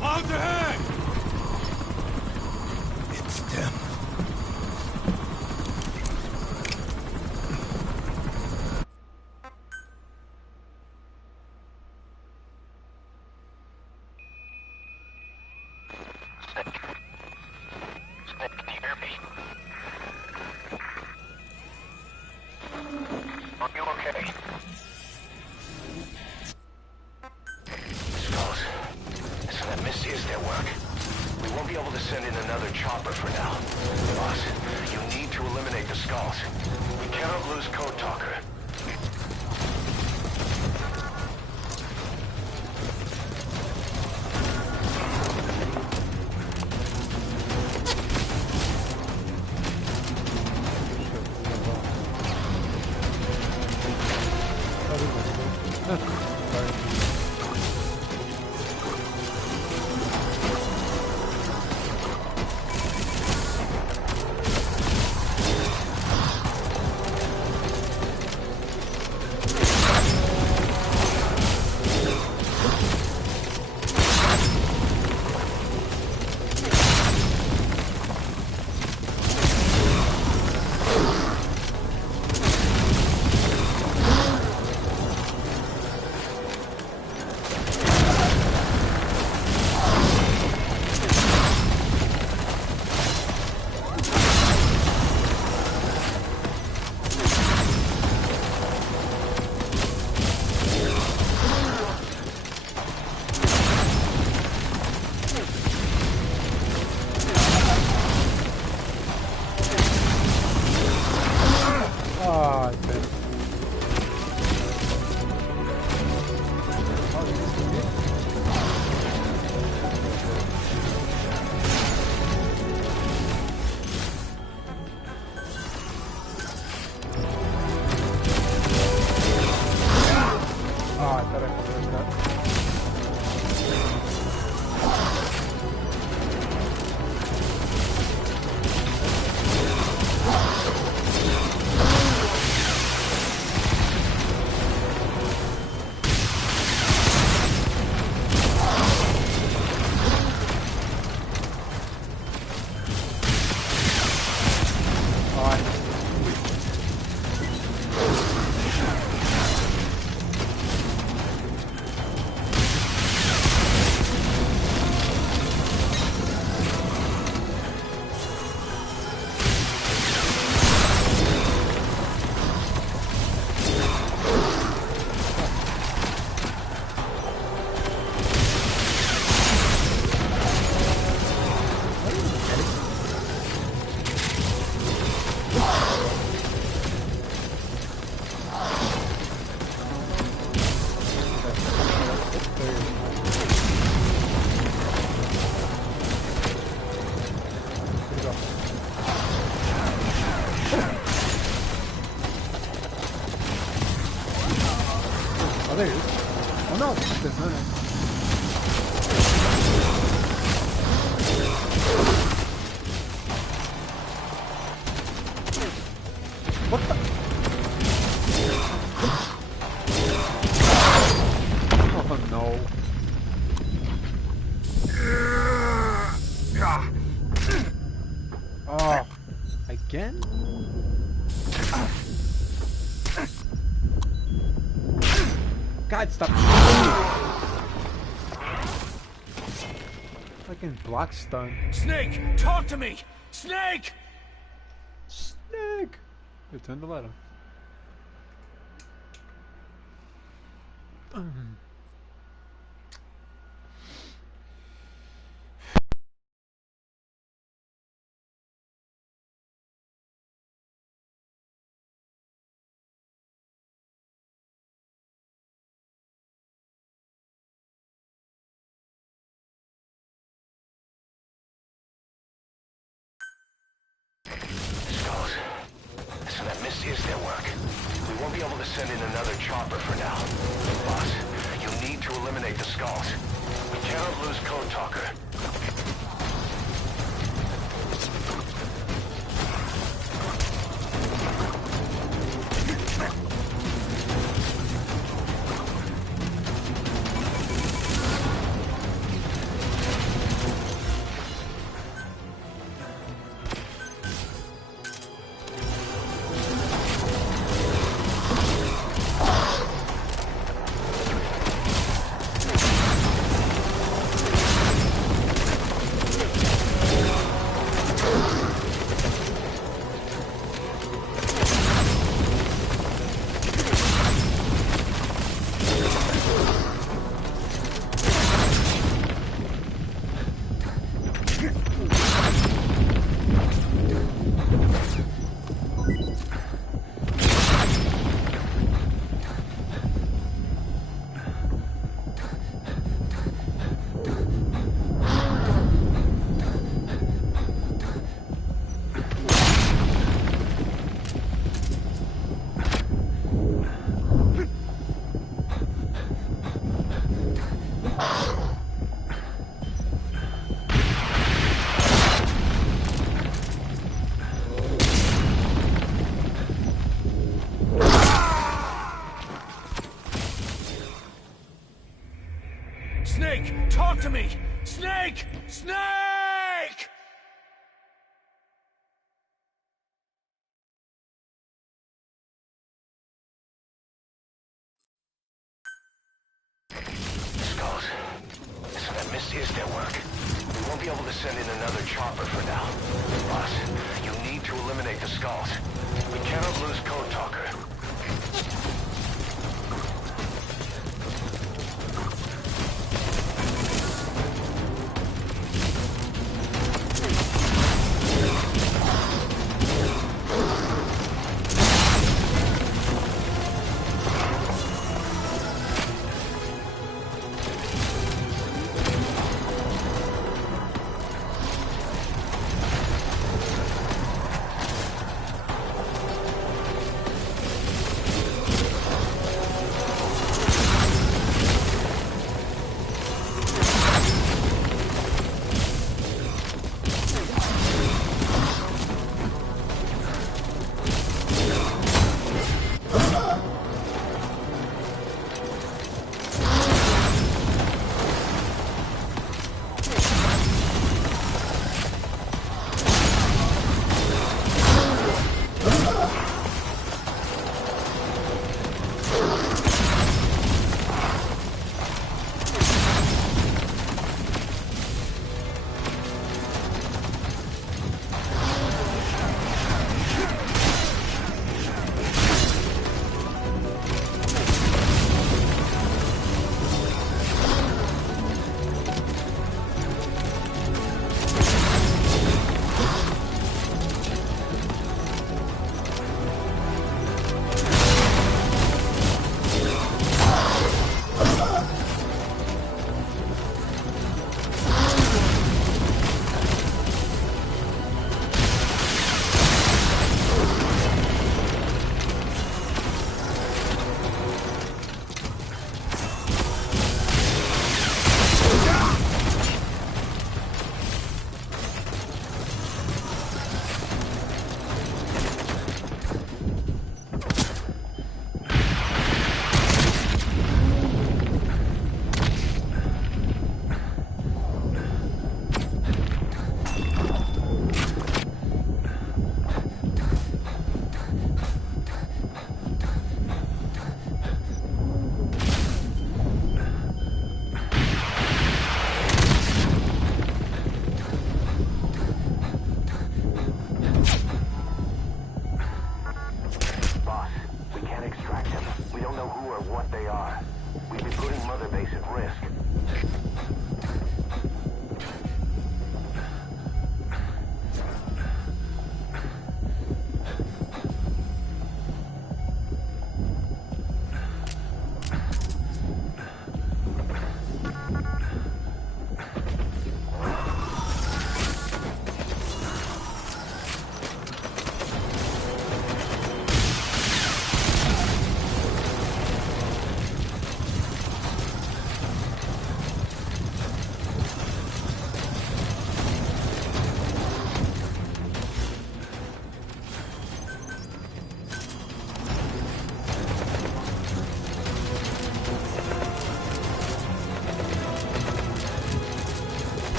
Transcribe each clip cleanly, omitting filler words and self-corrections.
Out ahead! It's them. Snake, can you hear me? Are you okay? Skulls. Listen, that Misty is their work. We won't be able to send in another chopper for now. Boss, you need to eliminate the Skulls. We cannot lose Code Talker. There it is. Oh no, there's none. What the? Oh no. Oh, again? God, stop shooting! Fucking block stun. Snake, talk to me! Snake! Snake! It's time to let him. send in another chopper for now. Boss, you need to eliminate the skulls. We cannot lose Code Talker. Snake, talk to me! Snake! Snake! Skulls. So that misses their work. We won't be able to send in another chopper for now. Boss, you need to eliminate the skulls. We cannot lose Code Talker.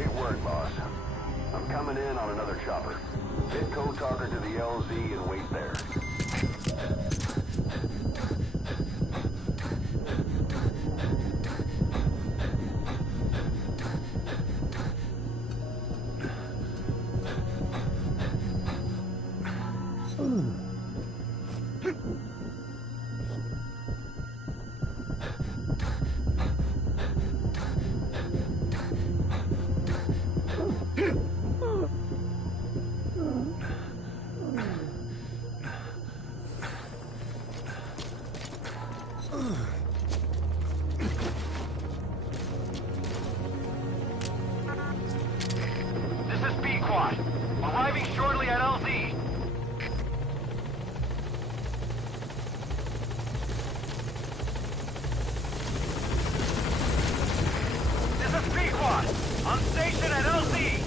Great work, boss. I'm coming in on another chopper. Hit Code Talker to the LZ and wait there. This is B-Quad. Arriving shortly at LZ. This is B-Quad. On station at LZ.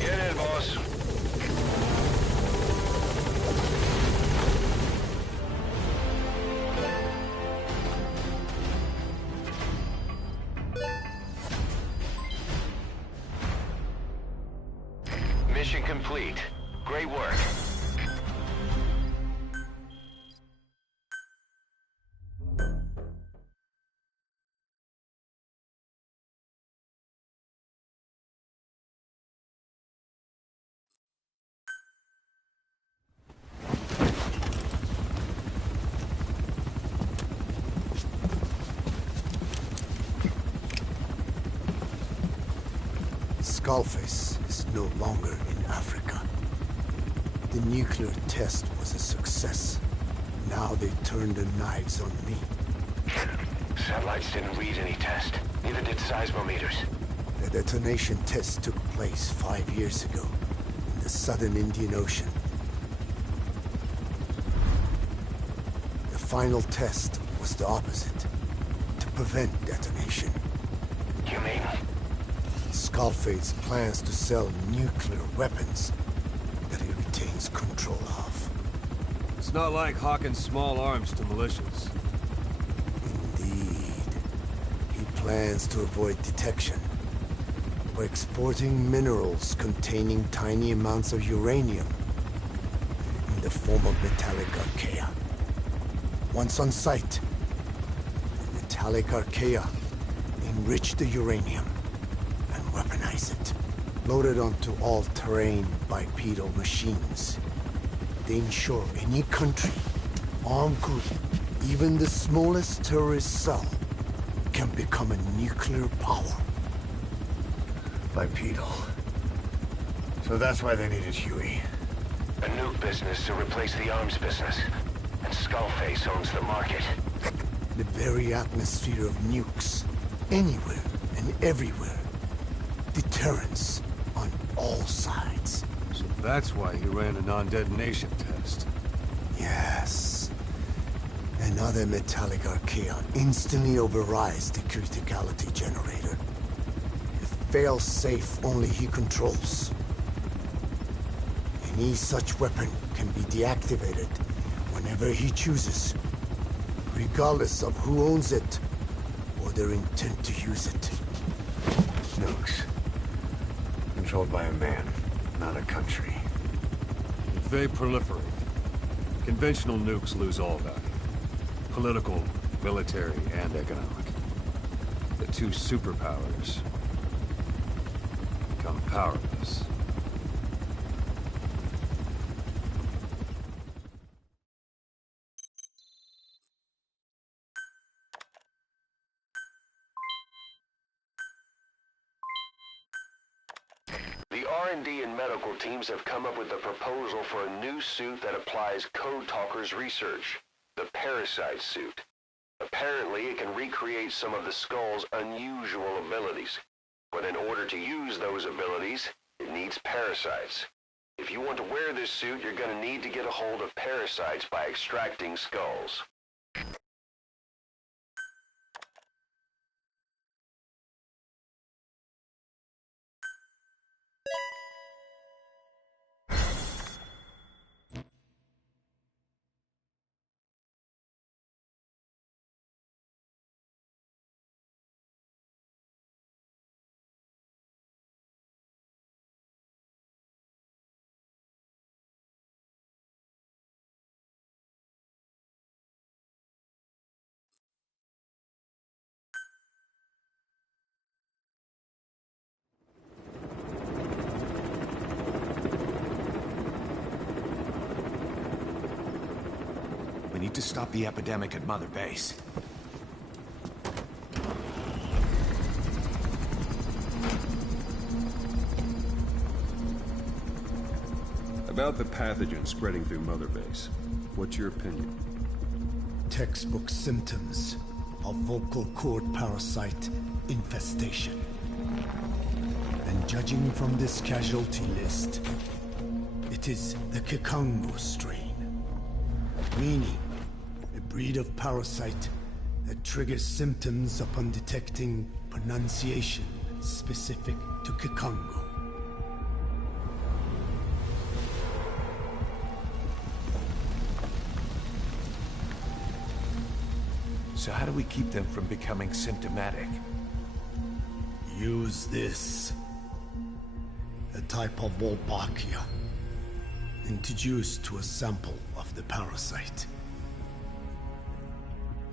Get in, boss. Mission complete. Great work. Skullface is no longer in Africa. The nuclear test was a success. Now they turned their knives on me. Satellites didn't read any test. Neither did seismometers. The detonation test took place 5 years ago in the southern Indian Ocean. The final test was the opposite, to prevent detonation. You mean? Skullface plans to sell nuclear weapons that he retains control of. It's not like hawking small arms to militias. Indeed. He plans to avoid detection by exporting minerals containing tiny amounts of uranium in the form of metallic archaea. Once on site, the metallic archaea enrich the uranium and weaponize it. Loaded onto all-terrain bipedal machines, they ensure any country, armed group, even the smallest terrorist cell, can become a nuclear power. Bipedal. So that's why they needed Huey. A nuke business to replace the arms business. And Skullface owns the market. The very atmosphere of nukes, anywhere and everywhere. Deterrence on all sides. So that's why he ran a non-detonation test. Yes. Another metallic archaea instantly overrides the criticality generator. A fail-safe only he controls. Any such weapon can be deactivated whenever he chooses, regardless of who owns it or their intent to use it. Nukes. Controlled by a man, not a country. If they proliferate, conventional nukes lose all value. Political, military, and economic. The two superpowers become powerless. R&D and medical teams have come up with a proposal for a new suit that applies Code Talker's research, the Parasite suit. Apparently, it can recreate some of the Skull's unusual abilities. But in order to use those abilities, it needs parasites. If you want to wear this suit, you're going to need to get a hold of parasites by extracting skulls. We need to stop the epidemic at Mother Base. About the pathogen spreading through Mother Base, what's your opinion? Textbook symptoms of vocal cord parasite infestation. And judging from this casualty list, it is the Kikongo strain, meaning a breed of parasite that triggers symptoms upon detecting pronunciation specific to Kikongo. So how do we keep them from becoming symptomatic? Use this. A type of Wolbachia, introduced to a sample of the parasite.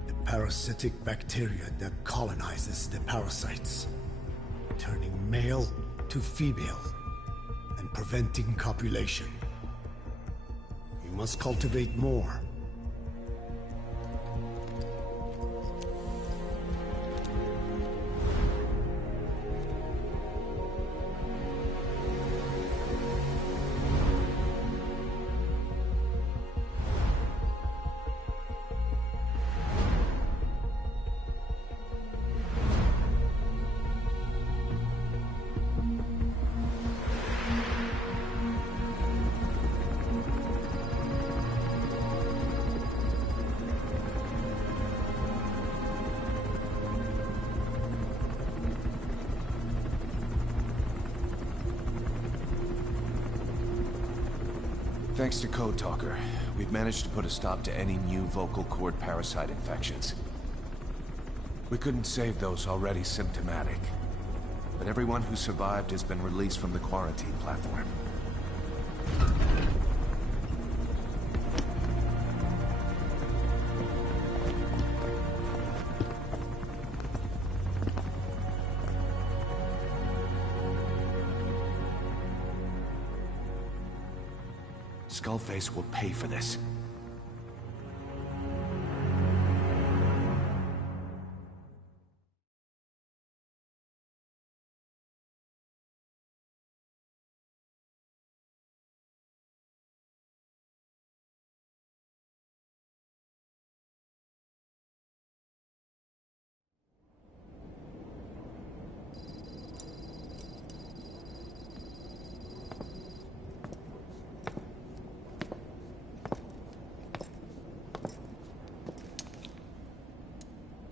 A parasitic bacteria that colonizes the parasites, turning male to female and preventing copulation. You must cultivate more. Thanks to Code Talker, we've managed to put a stop to any new vocal cord parasite infections. We couldn't save those already symptomatic, but everyone who survived has been released from the quarantine platform. Skullface will pay for this.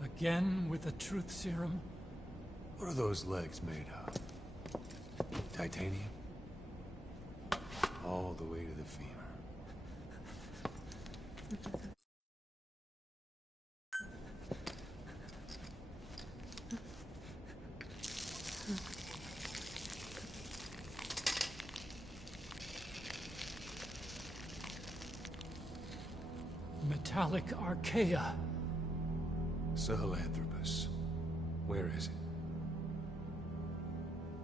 Again with the truth serum? What are those legs made of? Titanium? All the way to the femur. Metallic archaea. Sahelanthropus. Where is it?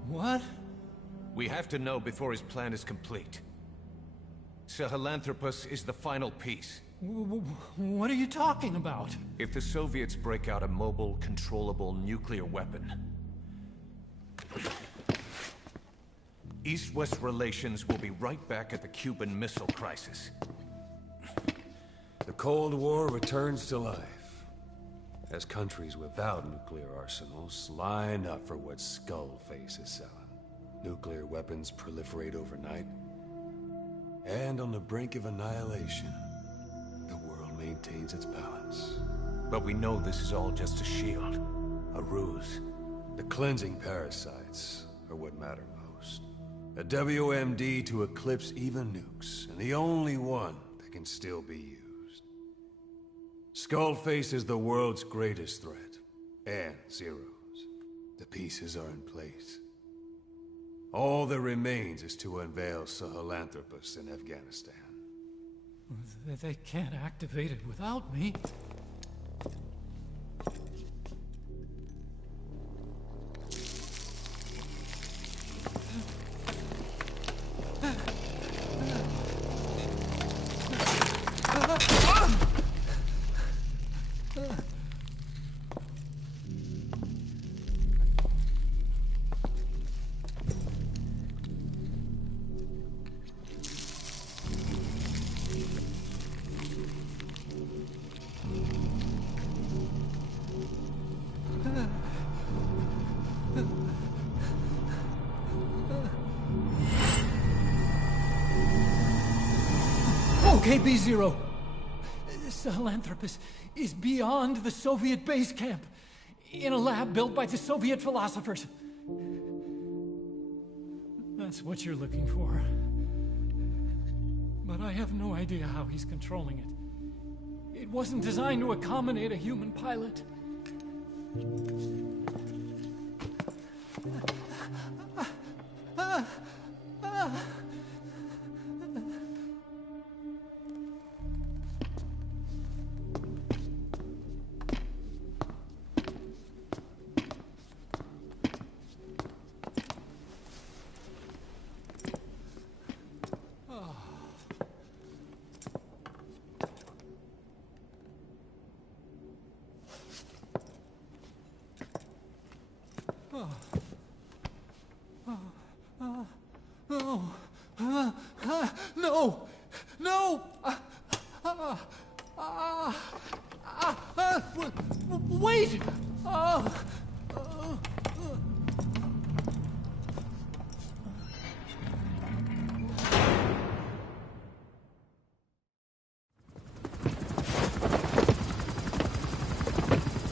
What? We have to know before his plan is complete. Sahelanthropus is the final piece. What are you talking about? If the Soviets break out a mobile, controllable nuclear weapon, East-West relations will be right back at the Cuban Missile Crisis. The Cold War returns to life, as countries without nuclear arsenals line up for what Skullface is selling. Nuclear weapons proliferate overnight, and on the brink of annihilation, the world maintains its balance. But we know this is all just a shield, a ruse. The cleansing parasites are what matter most. A WMD to eclipse even nukes, and the only one that can still be used. Skullface is the world's greatest threat, and Zero's. The pieces are in place. All that remains is to unveil Sahelanthropus in Afghanistan. They can't activate it without me. Okay, B-Zero. Sahelanthropus is beyond the Soviet base camp, in a lab built by the Soviet philosophers. That's what you're looking for. But I have no idea how he's controlling it. It wasn't designed to accommodate a human pilot. No! No! Wait!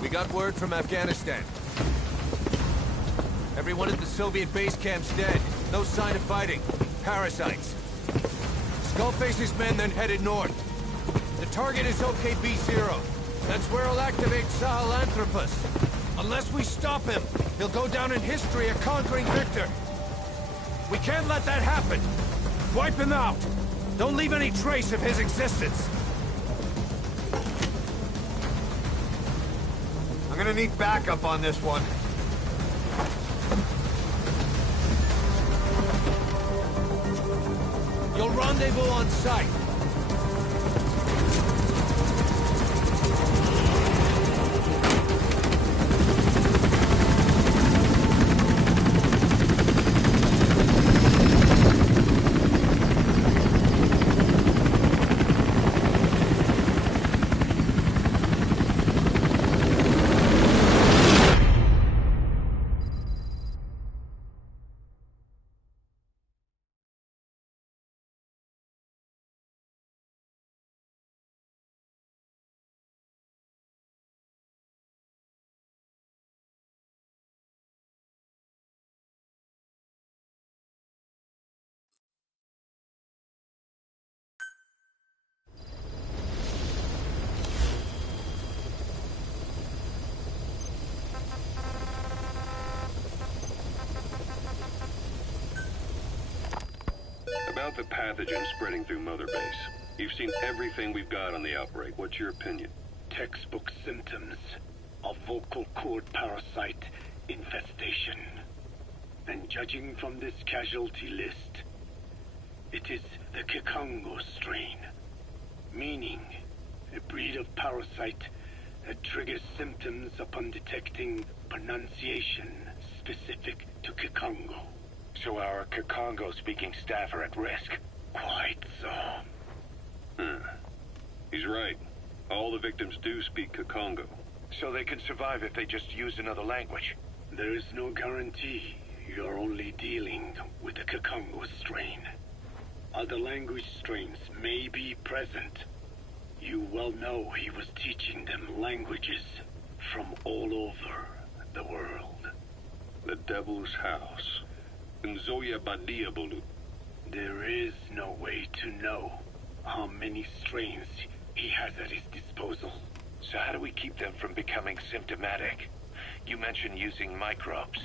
We got word from Afghanistan. Everyone at the Soviet base camp's dead. No sign of fighting. Parasites. Skullface's men then headed north. The target is OKB-0. That's where he'll activate Sahelanthropus. Unless we stop him, he'll go down in history a conquering victor. We can't let that happen. Wipe him out. Don't leave any trace of his existence. I'm gonna need backup on this one. You'll rendezvous on site. About the pathogen spreading through Mother Base. You've seen everything we've got on the outbreak. What's your opinion? Textbook symptoms of vocal cord parasite infestation. And judging from this casualty list, it is the Kikongo strain, meaning a breed of parasite that triggers symptoms upon detecting pronunciation specific to Kikongo. So our Kikongo-speaking staff are at risk. Quite so. He's right. All the victims do speak Kikongo. So they can survive if they just use another language. There is no guarantee. You're only dealing with the Kikongo strain. Other language strains may be present. You well know he was teaching them languages from all over the world. The Devil's House. Nzoya Badiabulu. There is no way to know how many strains he has at his disposal. So how do we keep them from becoming symptomatic? You mentioned using microbes.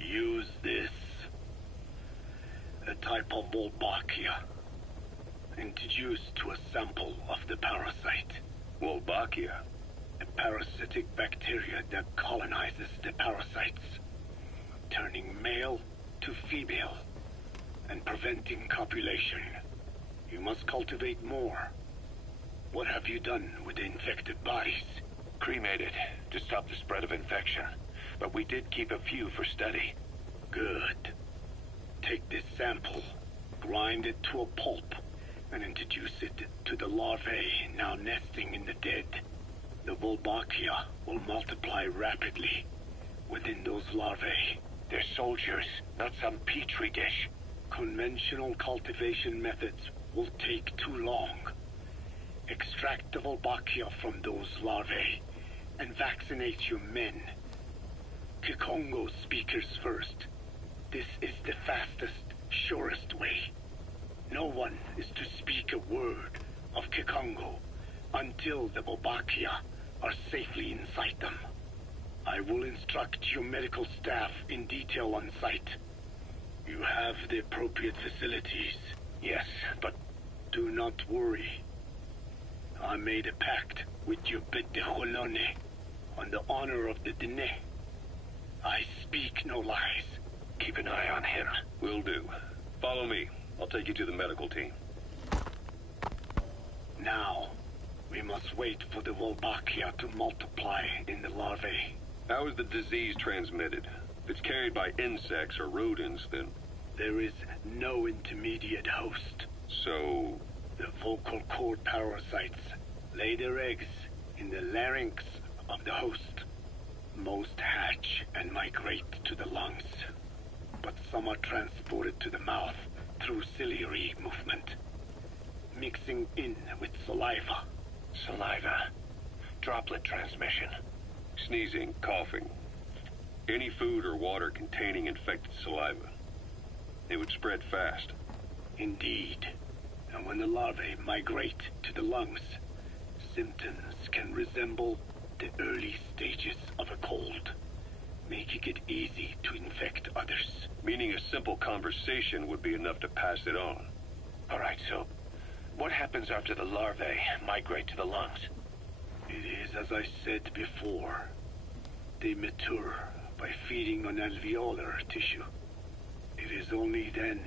Use this. A type of Wolbachia. Introduced to a sample of the parasite. Wolbachia? A parasitic bacteria that colonizes the parasites, turning male to female and preventing copulation. You must cultivate more. What have you done with the infected bodies? Cremated to stop the spread of infection, but we did keep a few for study. Good. Take this sample, grind it to a pulp, and introduce it to the larvae now nesting in the dead. The Wolbachia will multiply rapidly within those larvae. They're soldiers, not some petri dish. Conventional cultivation methods will take too long. Extract the Wolbachia from those larvae and vaccinate your men. Kikongo speakers first. This is the fastest, surest way. No one is to speak a word of Kikongo until the Wolbachia are safely inside them. I will instruct your medical staff in detail on site. You have the appropriate facilities. Yes, but do not worry. I made a pact with your Bete Holone on the honor of the Dene. I speak no lies. Keep an eye on him. Will do. Follow me. I'll take you to the medical team. Now, we must wait for the Wolbachia to multiply in the larvae. How is the disease transmitted? If it's carried by insects or rodents, then... There is no intermediate host. So... The vocal cord parasites lay their eggs in the larynx of the host. Most hatch and migrate to the lungs, but some are transported to the mouth through ciliary movement, mixing in with saliva. Saliva. Droplet transmission. Sneezing, coughing. Any food or water containing infected saliva. It would spread fast. Indeed. And when the larvae migrate to the lungs, symptoms can resemble the early stages of a cold, making it easy to infect others. Meaning a simple conversation would be enough to pass it on. All right, so what happens after the larvae migrate to the lungs? It is as I said before. They mature by feeding on alveolar tissue. It is only then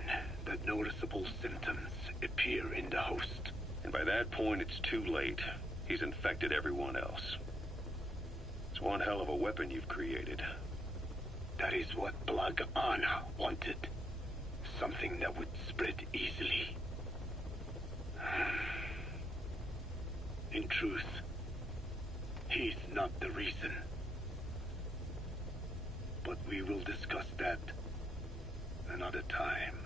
that noticeable symptoms appear in the host. And by that point, it's too late. He's infected everyone else. It's one hell of a weapon you've created. That is what Blag Ana wanted. Something that would spread easily. In truth, he's not the reason. But we will discuss that another time.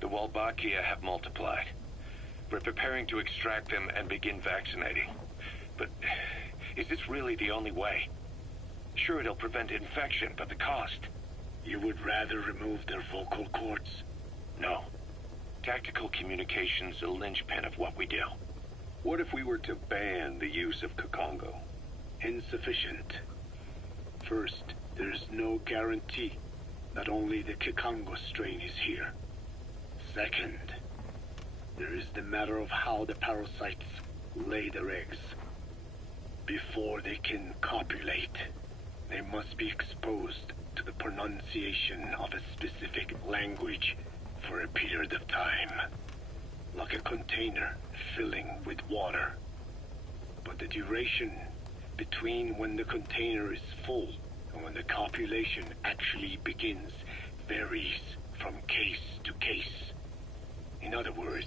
The Wolbachia have multiplied. We're preparing to extract them and begin vaccinating. But is this really the only way? Sure, it'll prevent infection, but the cost. You would rather remove their vocal cords? No. Tactical communication's the linchpin of what we do. What if we were to ban the use of Kikongo? Insufficient. First, there's no guarantee that only the Kikongo strain is here. Second, there is the matter of how the parasites lay their eggs. Before they can copulate, they must be exposed to the pronunciation of a specific language for a period of time, like a container filling with water. But the duration between when the container is full and when the copulation actually begins, varies from case to case. In other words,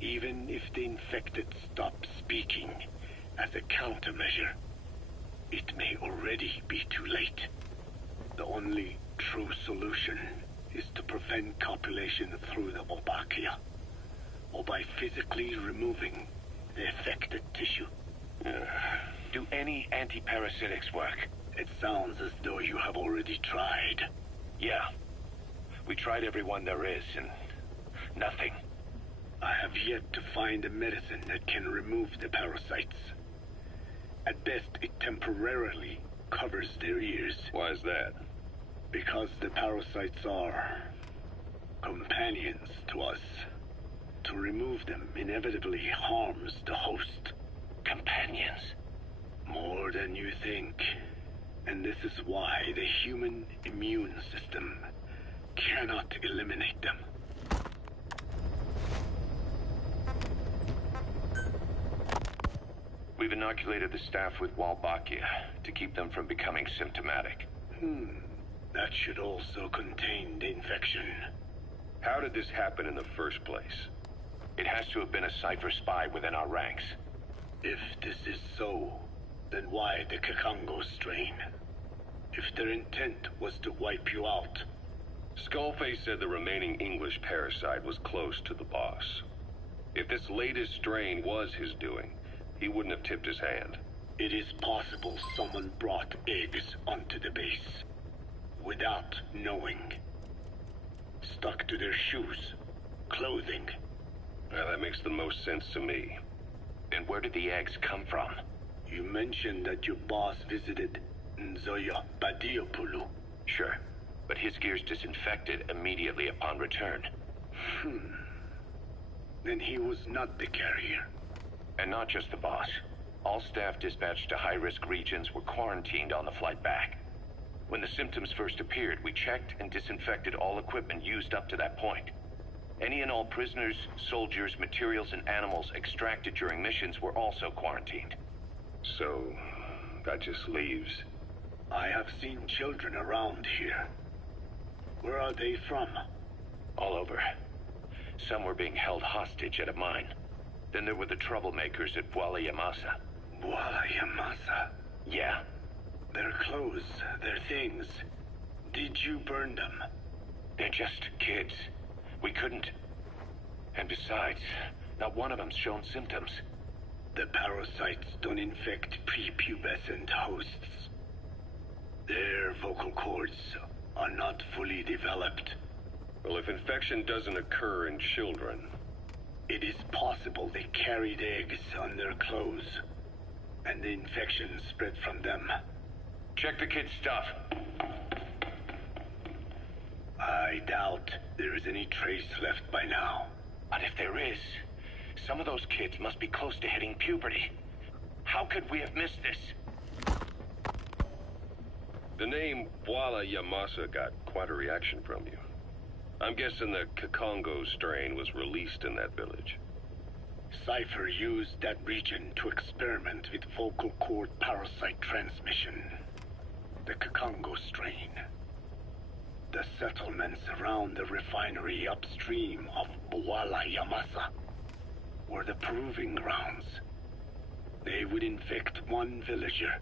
even if the infected stop speaking as a countermeasure, it may already be too late. The only true solution is to prevent copulation through the Wolbachia, or by physically removing the affected tissue. Do any anti-parasitics work? It sounds as though you have already tried. Yeah. We tried every one there is, and nothing. I have yet to find a medicine that can remove the parasites. At best, it temporarily covers their ears. Why is that? Because the parasites are companions to us. To remove them inevitably harms the host. Companions? More than you think. And this is why the human immune system cannot eliminate them. We've inoculated the staff with Wolbachia to keep them from becoming symptomatic. That should also contain the infection. How did this happen in the first place? It has to have been a Cypher spy within our ranks. If this is so, then why the Kakongo strain? If their intent was to wipe you out. Skullface said the remaining English parasite was close to the boss. If this latest strain was his doing, he wouldn't have tipped his hand. It is possible someone brought eggs onto the base without knowing. Stuck to their shoes, clothing. Well, that makes the most sense to me. And where did the eggs come from? You mentioned that your boss visited Nzoya Badiopulu. Sure, but his gear's disinfected immediately upon return. Then he was not the carrier. And not just the boss. All staff dispatched to high-risk regions were quarantined on the flight back. When the symptoms first appeared, we checked and disinfected all equipment used up to that point. Any and all prisoners, soldiers, materials, and animals extracted during missions were also quarantined. So, that just leaves... I have seen children around here. Where are they from? All over. Some were being held hostage at a mine. Then there were the troublemakers at Bwala Yamasa. Bwala Yamasa? Yeah. Their clothes, their things. Did you burn them? They're just kids. We couldn't. And besides, not one of them's shown symptoms. The parasites don't infect prepubescent hosts. Their vocal cords are not fully developed. Well, if infection doesn't occur in children... It is possible they carried eggs on their clothes, and the infection spread from them. Check the kid's stuff. I doubt there is any trace left by now. But if there is, some of those kids must be close to hitting puberty. How could we have missed this? The name Bwala Yamasa got quite a reaction from you. I'm guessing the Kakongo strain was released in that village. Cypher used that region to experiment with vocal cord parasite transmission. The Kakongo strain. The settlements around the refinery upstream of Bwala Yamasa were the proving grounds. They would infect one villager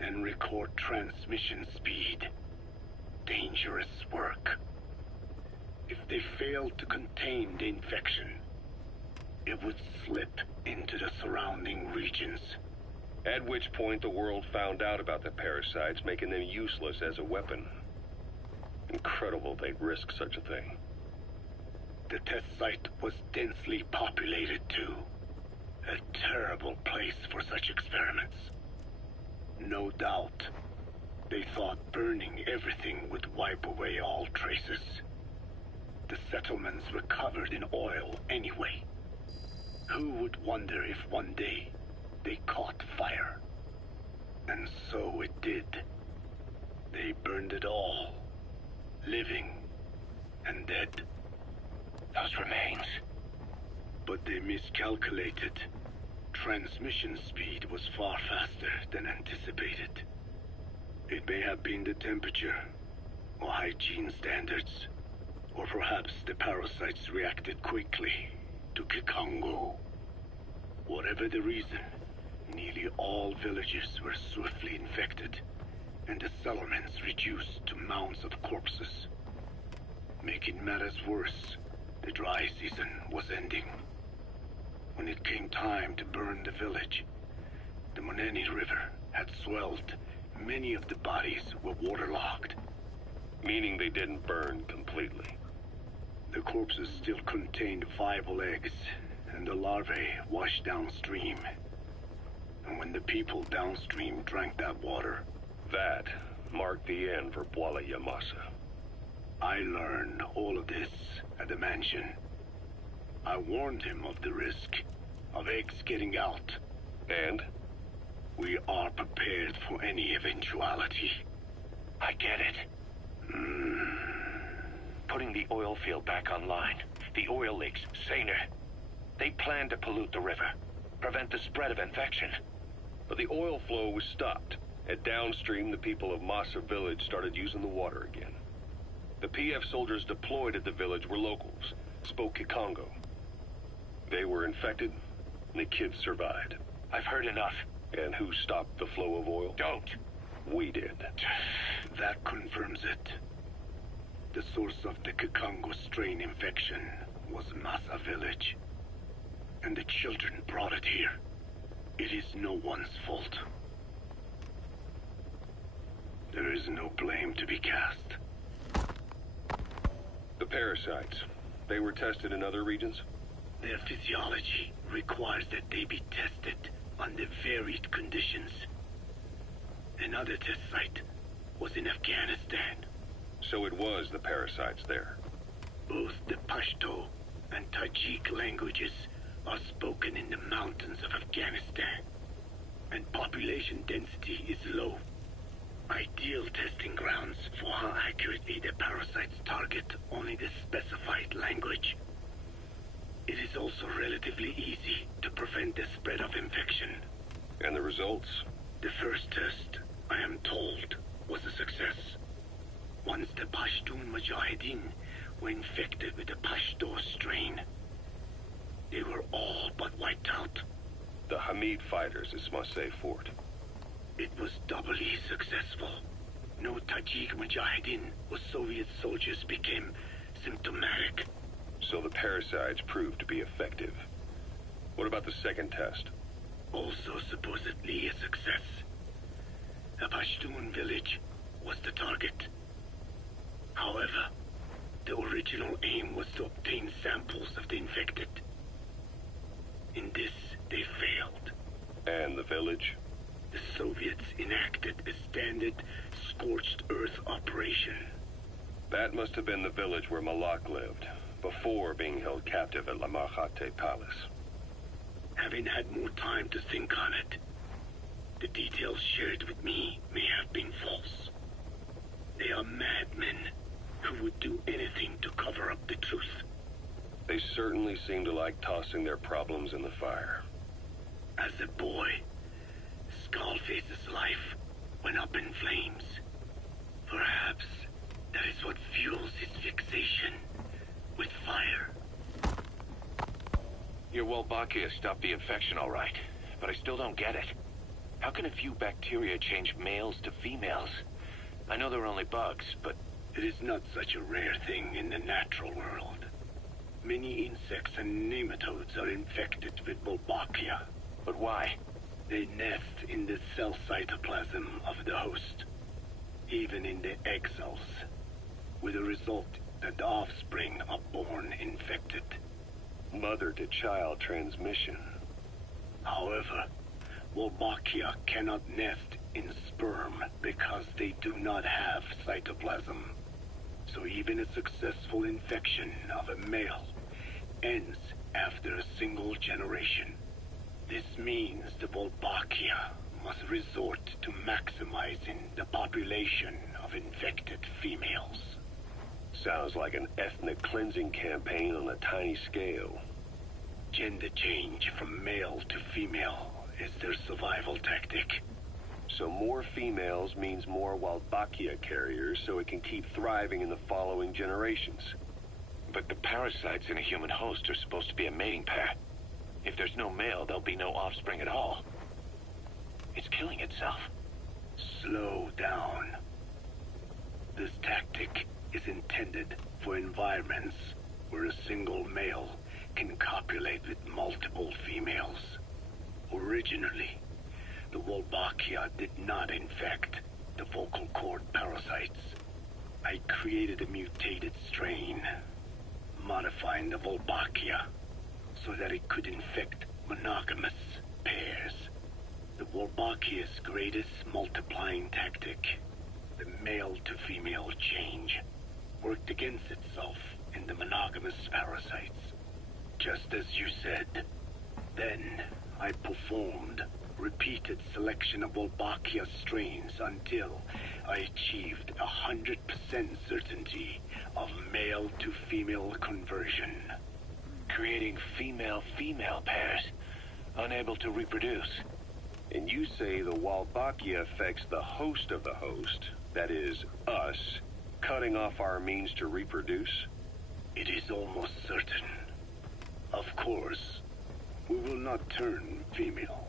and record transmission speed. Dangerous work. If they failed to contain the infection, it would slip into the surrounding regions. At which point the world found out about the parasites, making them useless as a weapon. Incredible they'd risk such a thing. The test site was densely populated too. A terrible place for such experiments. No doubt, they thought burning everything would wipe away all traces. The settlements were covered in oil anyway. Who would wonder if one day they caught fire? And so it did. They burned it all. Living and dead. Those remains. But they miscalculated. Transmission speed was far faster than anticipated. It may have been the temperature, or hygiene standards, or perhaps the parasites reacted quickly to Kikongo. Whatever the reason, nearly all villages were swiftly infected, and the settlements reduced to mounds of corpses. Making matters worse, the dry season was ending. When it came time to burn the village, the Moneni River had swelled. Many of the bodies were waterlogged. Meaning they didn't burn completely. The corpses still contained viable eggs, and the larvae washed downstream. And when the people downstream drank that water, That marked the end for Bwala Yamasa. I learned all of this at the mansion. I warned him of the risk of eggs getting out. And? We are prepared for any eventuality. I get it. Putting the oil field back online. The oil leaks, Saner. They plan to pollute the river. Prevent the spread of infection. But the oil flow was stopped. And downstream, the people of Masa village started using the water again. The PF soldiers deployed at the village were locals, spoke Kikongo. They were infected, and the kids survived. I've heard enough. And who stopped the flow of oil? Don't. We did. That confirms it. The source of the Kikongo strain infection was Masa village. And the children brought it here. It is no one's fault. There is no blame to be cast. The parasites, they were tested in other regions? Their physiology requires that they be tested under varied conditions. Another test site was in Afghanistan. So it was the parasites there. Both the Pashto and Tajik languages are spoken in the mountains of Afghanistan, and population density is low. Ideal testing grounds for how accurately the parasites target only the specified language. It is also relatively easy to prevent the spread of infection. And the results? The first test, I am told, was a success. Once the Pashtun Mujahideen were infected with the Pashto strain, they were all but wiped out. The Hamid fighters at Smasei Fort. It was doubly successful. No Tajik Mujahideen or Soviet soldiers became symptomatic. So the parasites proved to be effective. What about the second test? Also supposedly a success. A Pashtun village was the target. However, the original aim was to obtain samples of the infected. In this, they failed. And the village? The Soviets enacted a standard scorched earth operation. That must have been the village where Malak lived, before being held captive at La Marjate Palace. Having had more time to think on it, the details shared with me may have been false. They are madmen who would do anything to cover up the truth. They certainly seem to like tossing their problems in the fire. As a boy, Skullface's life went up in flames. Perhaps that is what fuels his fixation with fire. Your Wolbachia stopped the infection all right, but I still don't get it. How can a few bacteria change males to females? I know they're only bugs, but... It is not such a rare thing in the natural world. Many insects and nematodes are infected with Wolbachia. But why? They nest in the cell cytoplasm of the host, even in the egg cells, with the result that the offspring are born infected. Mother-to-child transmission. However, Wolbachia cannot nest in sperm because they do not have cytoplasm. So even a successful infection of a male ends after a single generation. This means the Wolbachia must resort to maximizing the population of infected females. Sounds like an ethnic cleansing campaign on a tiny scale. Gender change from male to female is their survival tactic. So more females means more Wolbachia carriers, so it can keep thriving in the following generations. But the parasites in a human host are supposed to be a mating pair. If there's no male, there'll be no offspring at all. It's killing itself. Slow down. This tactic is intended for environments where a single male can copulate with multiple females. Originally, the Wolbachia did not infect the vocal cord parasites. I created a mutated strain, modifying the Wolbachia so that it could infect monogamous pairs. The Wolbachia's greatest multiplying tactic, the male-to-female change, worked against itself in the monogamous parasites. Just as you said. Then, I performed repeated selection of Wolbachia strains until I achieved 100% certainty of male-to-female conversion. Creating female-female pairs, unable to reproduce. And you say the Wolbachia affects the host of the host, that is, us, cutting off our means to reproduce? It is almost certain. Of course, we will not turn female.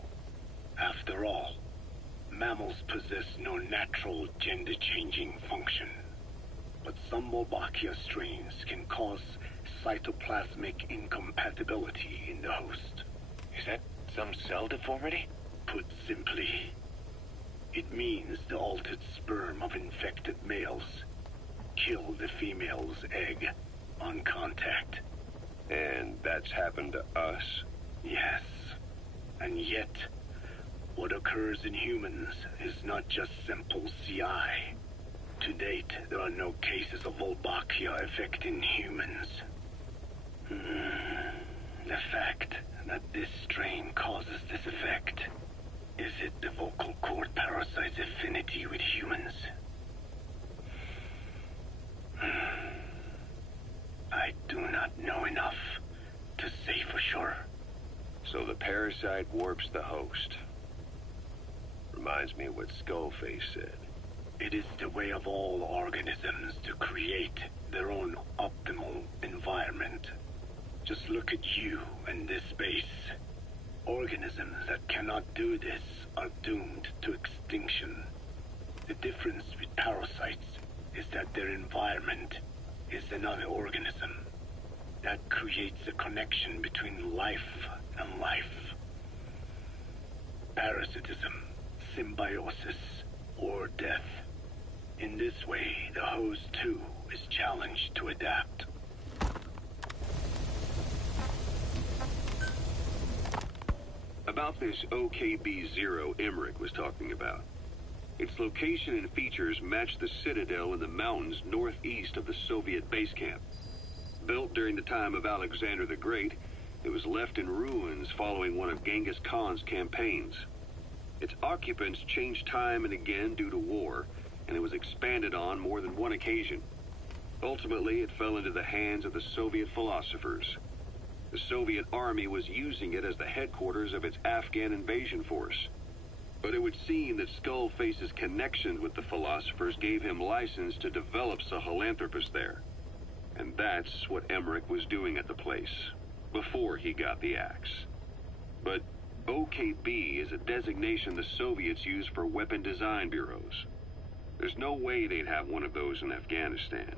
After all, mammals possess no natural gender-changing function. But some Wolbachia strains can cause cytoplasmic incompatibility in the host. Is that some cell deformity? Put simply, it means the altered sperm of infected males kill the female's egg on contact. And that's happened to us? Yes. And yet, what occurs in humans is not just simple CI. To date, there are no cases of Wolbachia affecting humans. The fact that this strain causes this effect, is it the vocal cord parasite's affinity with humans? I do not know enough to say for sure. So the parasite warps the host. Reminds me of what Skullface said. It is the way of all organisms to create their own optimal environment. Just look at you and this base. Organisms that cannot do this are doomed to extinction. The difference with parasites is that their environment is another organism. That creates a connection between life and life. Parasitism, symbiosis, or death. In this way, the host too is challenged to adapt. About this OKB-0 Emmerich was talking about. Its location and features match the citadel in the mountains northeast of the Soviet base camp. Built during the time of Alexander the Great, it was left in ruins following one of Genghis Khan's campaigns. Its occupants changed time and again due to war, and it was expanded on more than one occasion. Ultimately, it fell into the hands of the Soviet philosophers. The Soviet army was using it as the headquarters of its Afghan invasion force. But it would seem that Skullface's connections with the philosophers gave him license to develop Sahelanthropus there. And that's what Emmerich was doing at the place, before he got the axe. But OKB is a designation the Soviets use for weapon design bureaus. There's no way they'd have one of those in Afghanistan.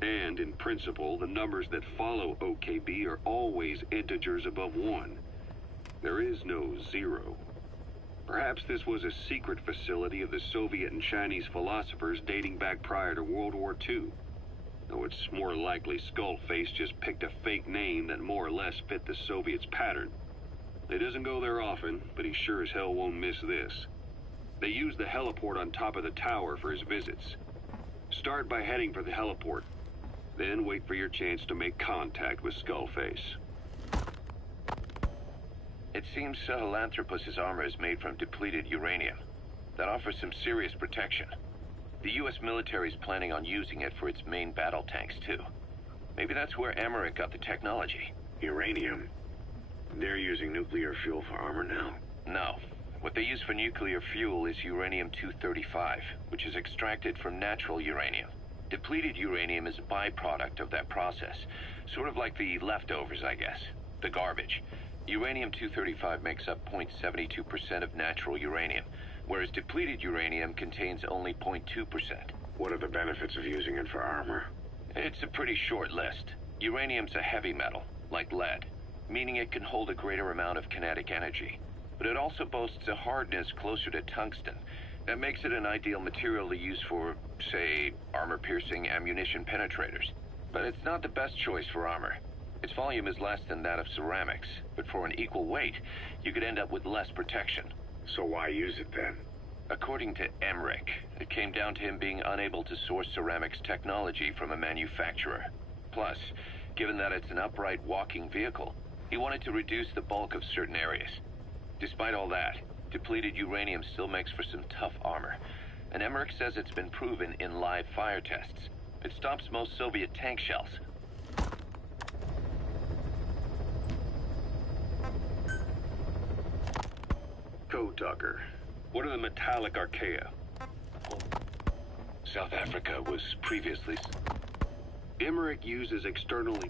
And, in principle, the numbers that follow OKB are always integers above 1. There is no 0. Perhaps this was a secret facility of the Soviet and Chinese philosophers dating back prior to World War II. Though it's more likely Skullface just picked a fake name that more or less fit the Soviets' pattern. He doesn't go there often, but he sure as hell won't miss this. They use the heliport on top of the tower for his visits. Start by heading for the heliport. Then wait for your chance to make contact with Skullface. It seems Sahelanthropus's armor is made from depleted uranium. That offers some serious protection. The U.S. military is planning on using it for its main battle tanks, too. Maybe that's where Emmerich got the technology. Uranium? They're using nuclear fuel for armor now? No. What they use for nuclear fuel is uranium-235, which is extracted from natural uranium. Depleted uranium is a byproduct of that process, sort of like the leftovers, I guess. The garbage. Uranium-235 makes up 0.72% of natural uranium, whereas depleted uranium contains only 0.2%. What are the benefits of using it for armor? It's a pretty short list. Uranium's a heavy metal, like lead, meaning it can hold a greater amount of kinetic energy. But it also boasts a hardness closer to tungsten. That makes it an ideal material to use for, say, armor-piercing ammunition penetrators. But it's not the best choice for armor. Its volume is less than that of ceramics, but for an equal weight, you could end up with less protection. So why use it then? According to Emmerich, it came down to him being unable to source ceramics technology from a manufacturer. Plus, given that it's an upright walking vehicle, he wanted to reduce the bulk of certain areas. Despite all that, depleted uranium still makes for some tough armor, and Emmerich says it's been proven in live fire tests. It stops most Soviet tank shells. Code Talker, what are the metallic archaea? South Africa was previously... Emmerich uses externally...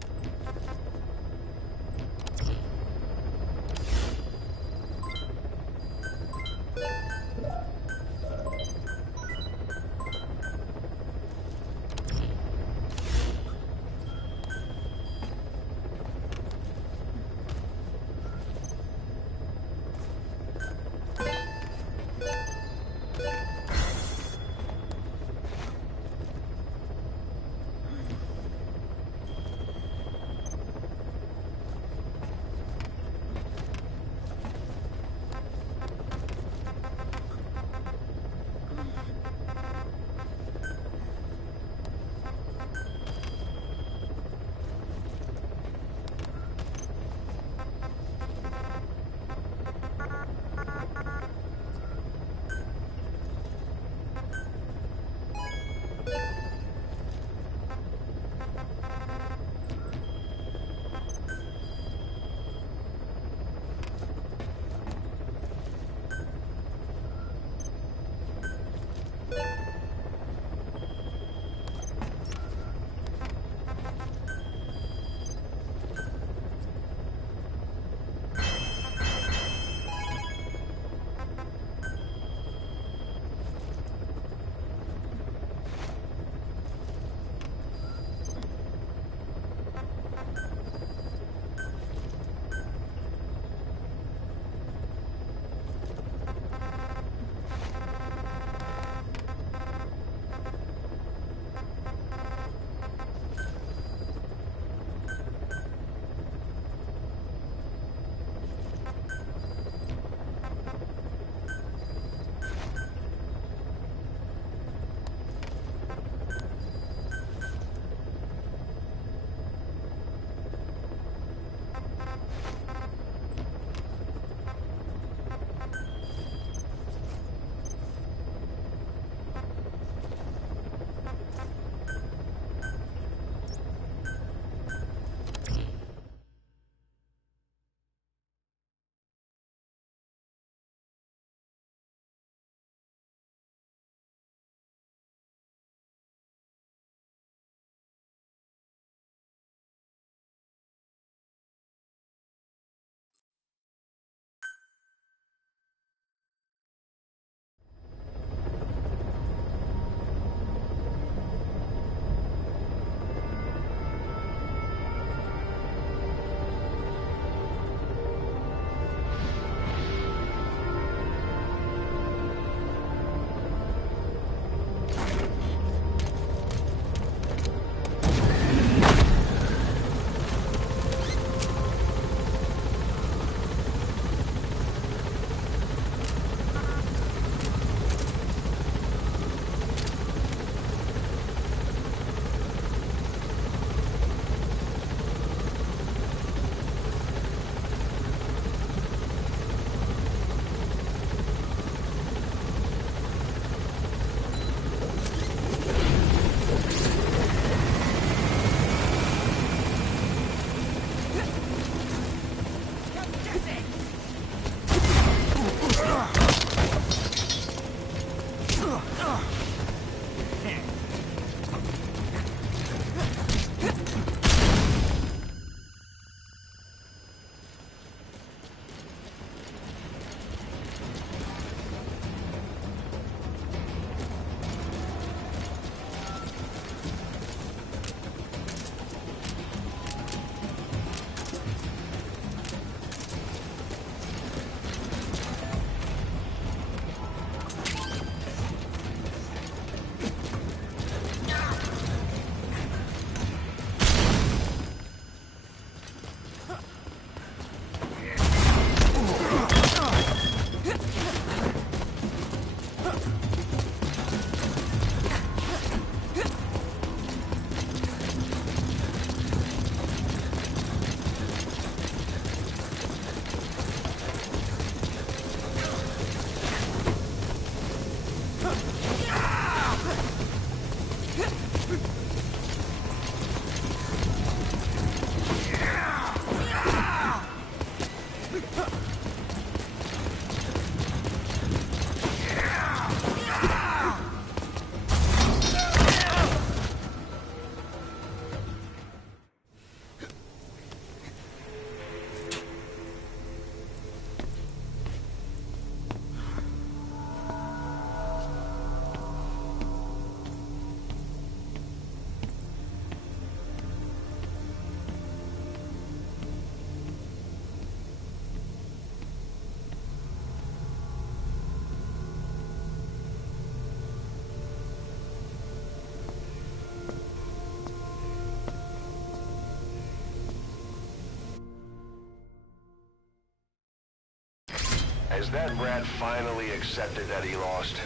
Because that brat finally accepted that he lost.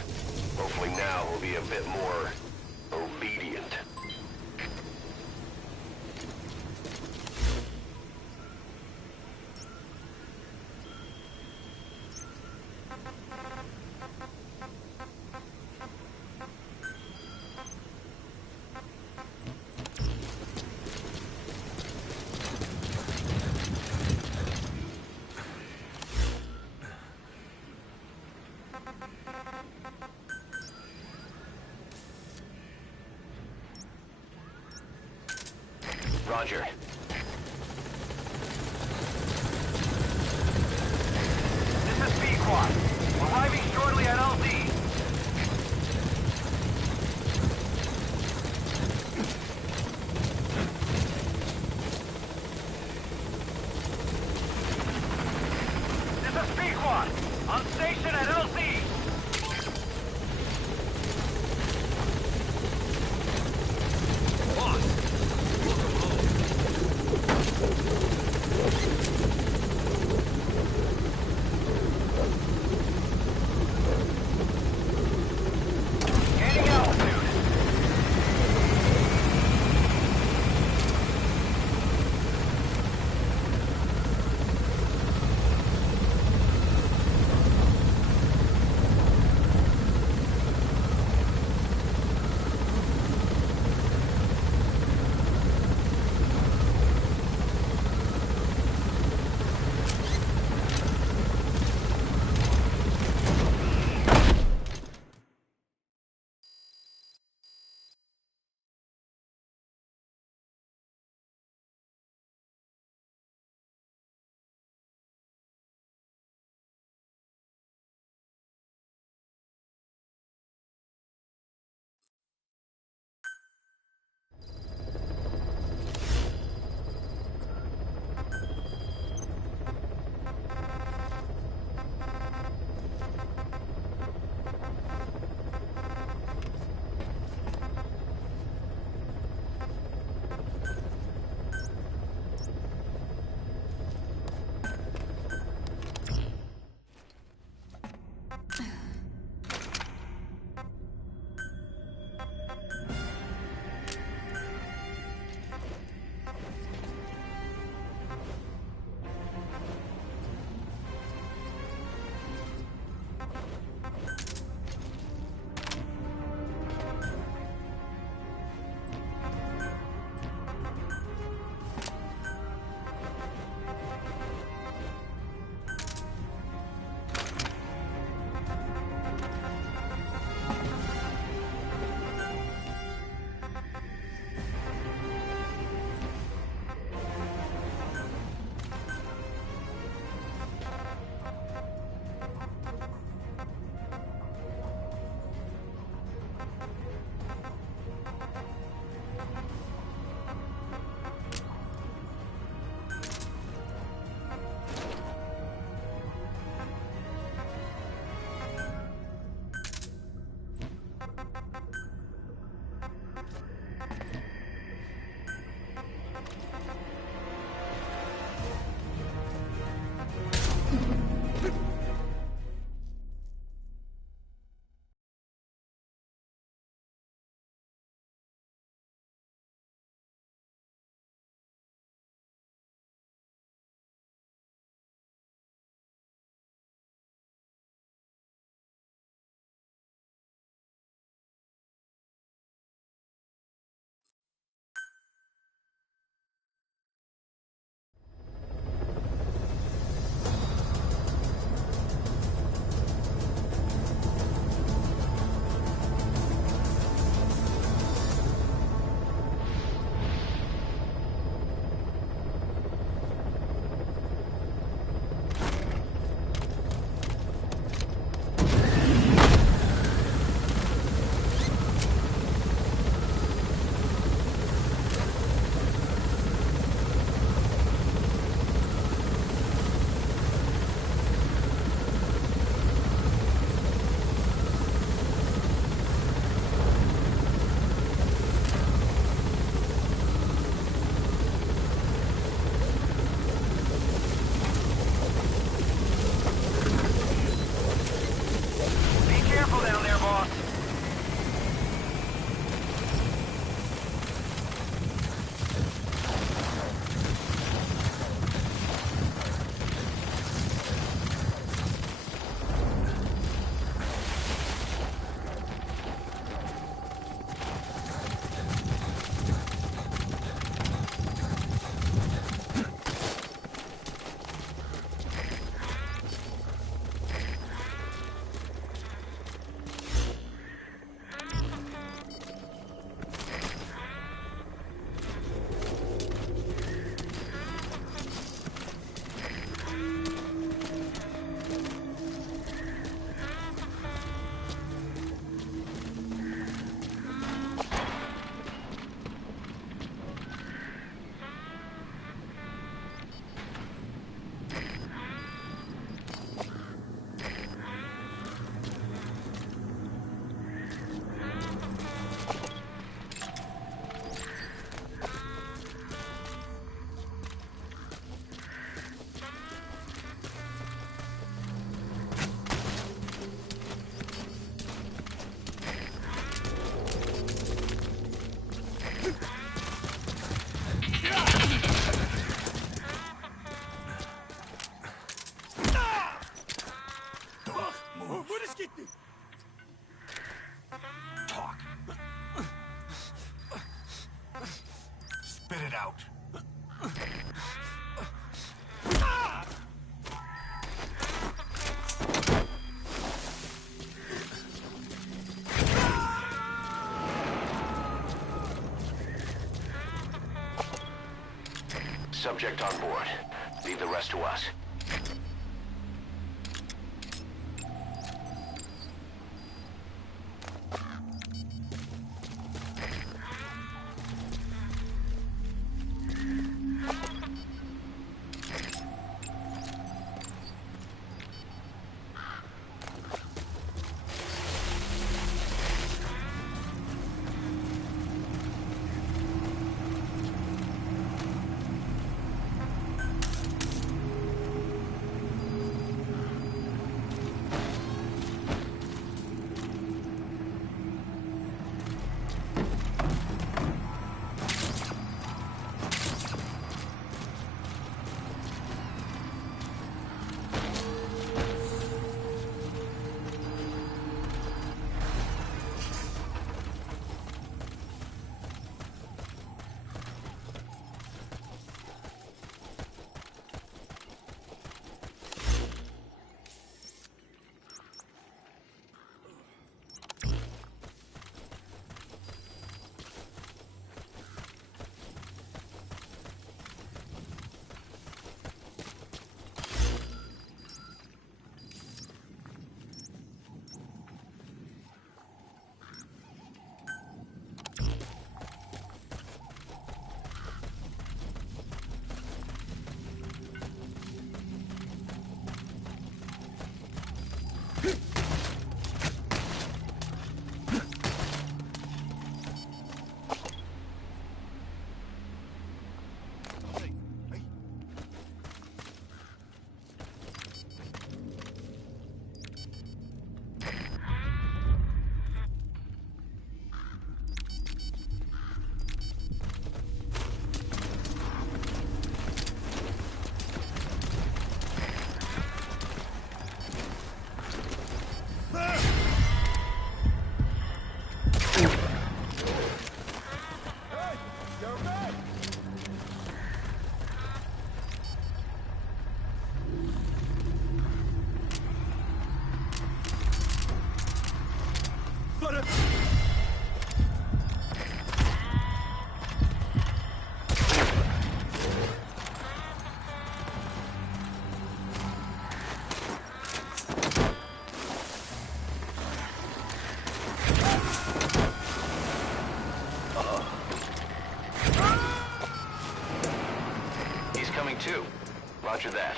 Hopefully now he'll be a bit more obedient. Roger. This is Pequod. Arriving shortly at LZ. This is Pequod. On station at LZ. spit it out. Subject on board. Leave the rest to us. Too. Roger that.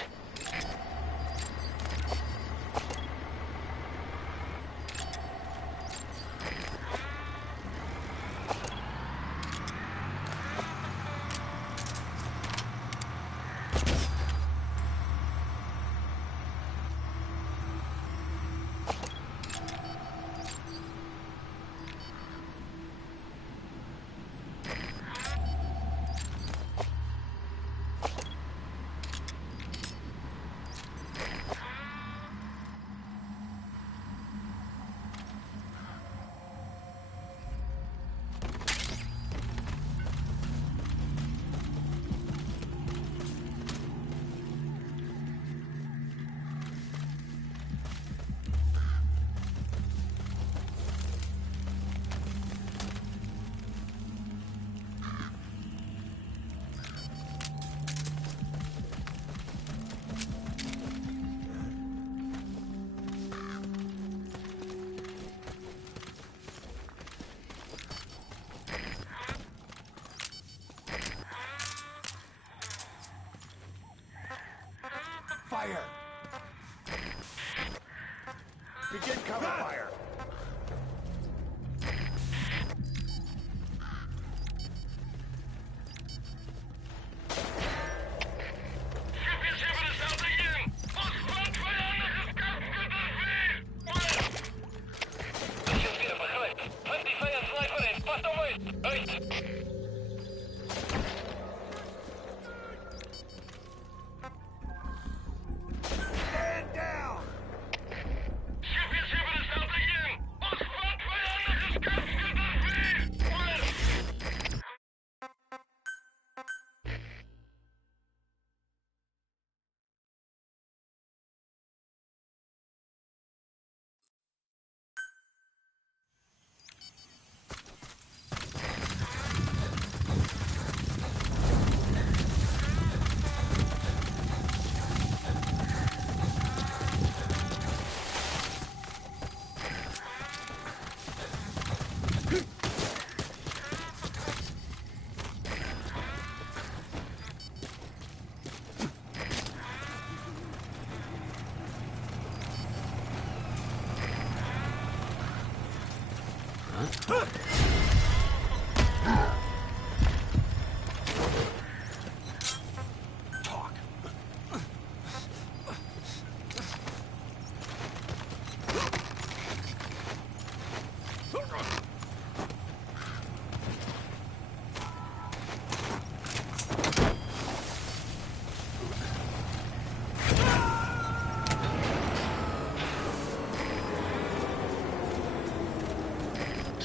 Fire! Begin cover fire! Stand down!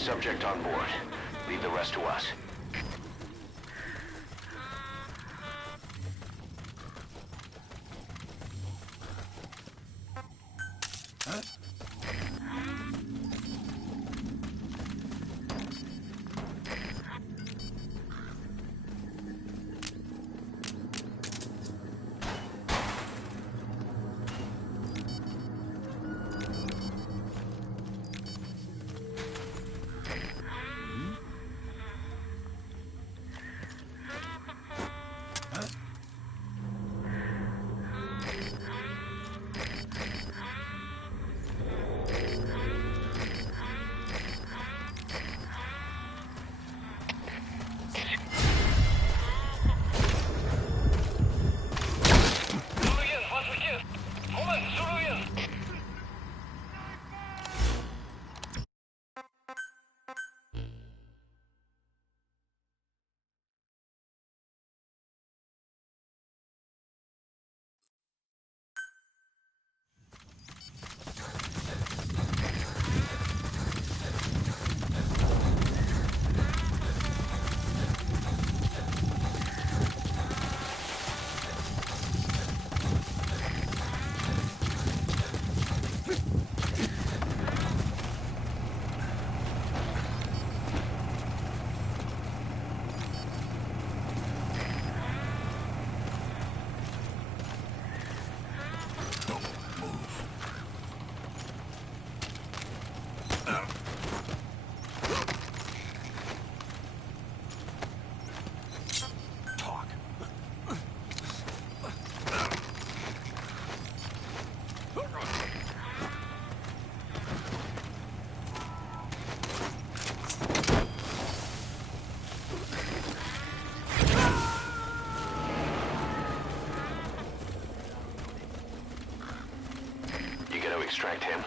Subject on board. Leave the rest to us. Extract him.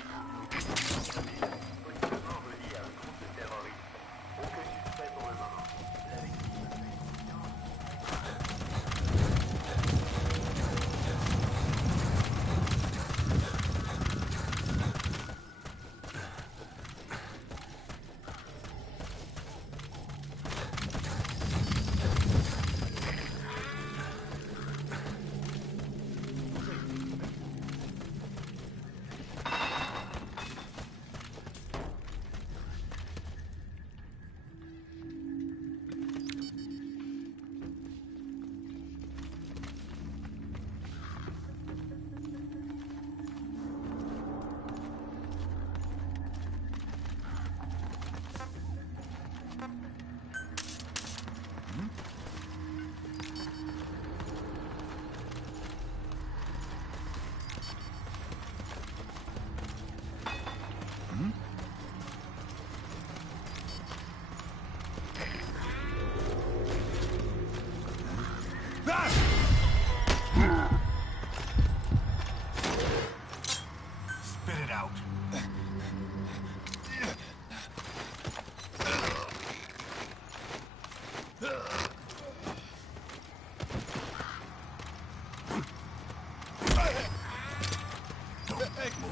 Spit it out.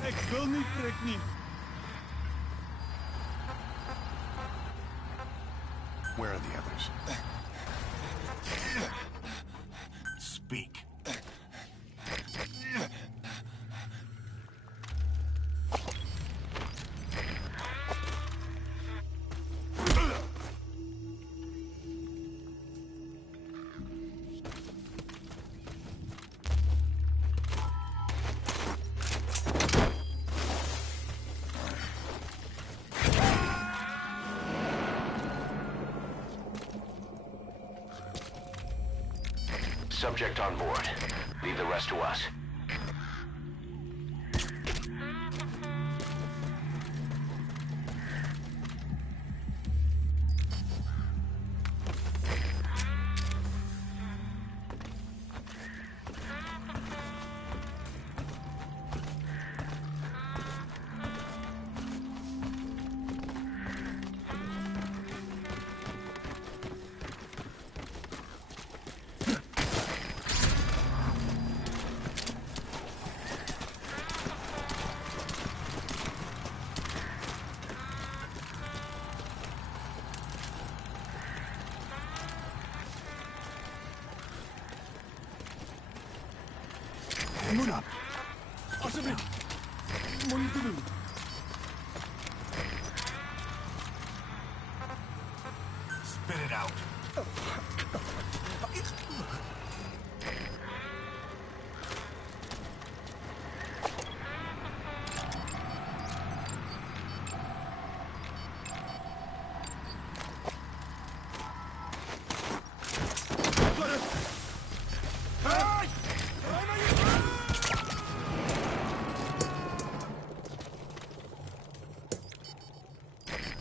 Ik wil niet, trek niet. Where are the others? Speak. Subject on board. Leave the rest to us. up. Spit it out.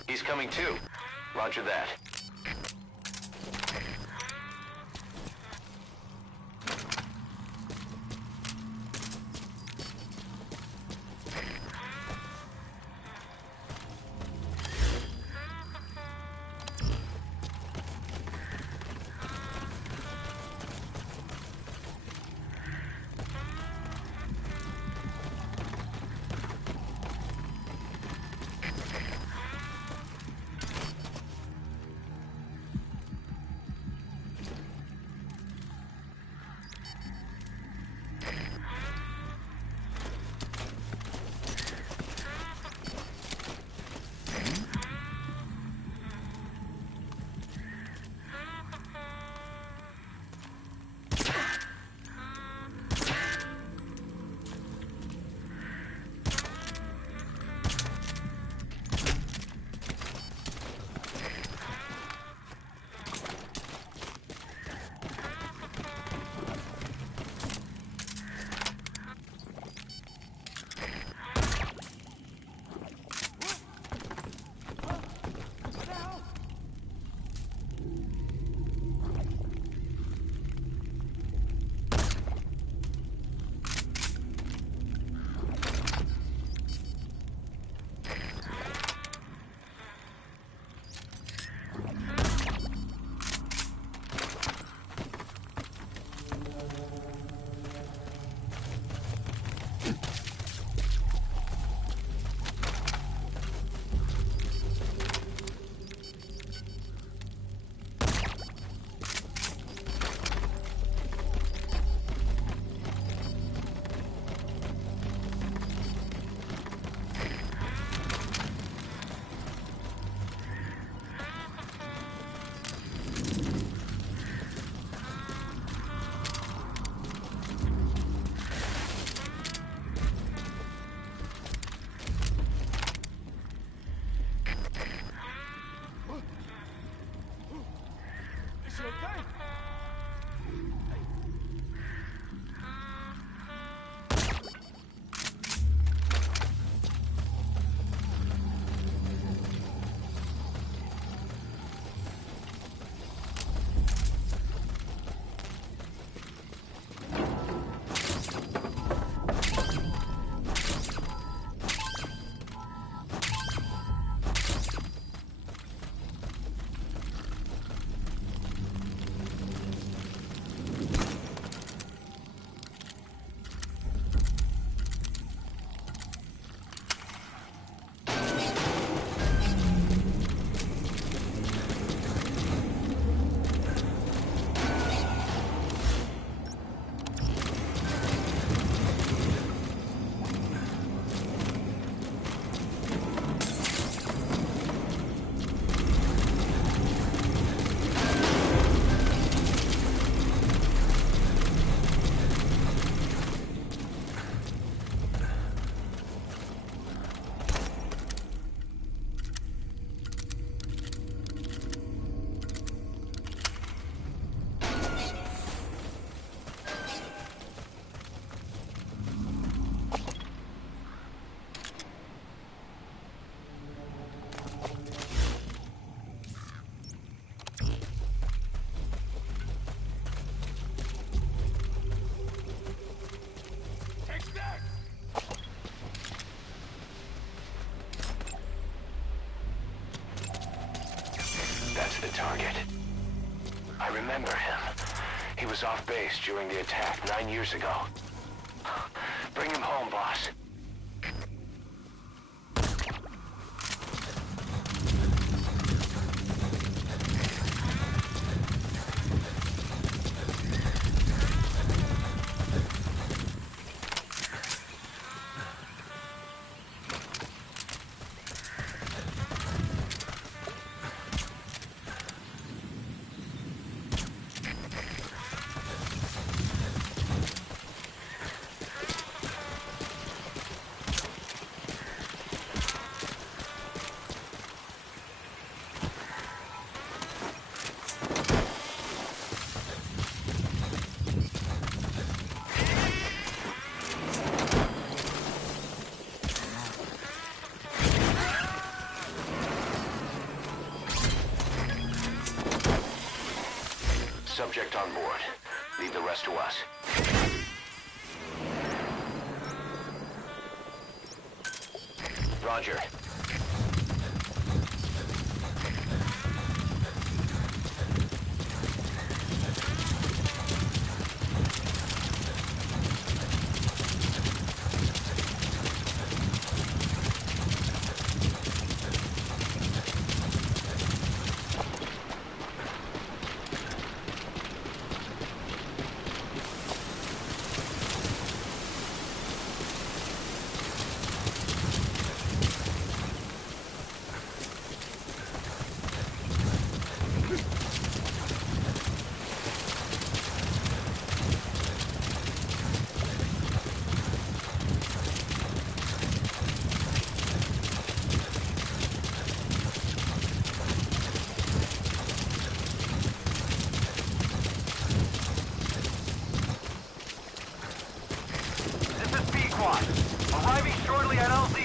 He's coming too. Roger that. The target. I remember him. He was off base during the attack 9 years ago. Bring him home, boss. subject on board. Leave the rest to us. Roger. Arriving shortly at LZ.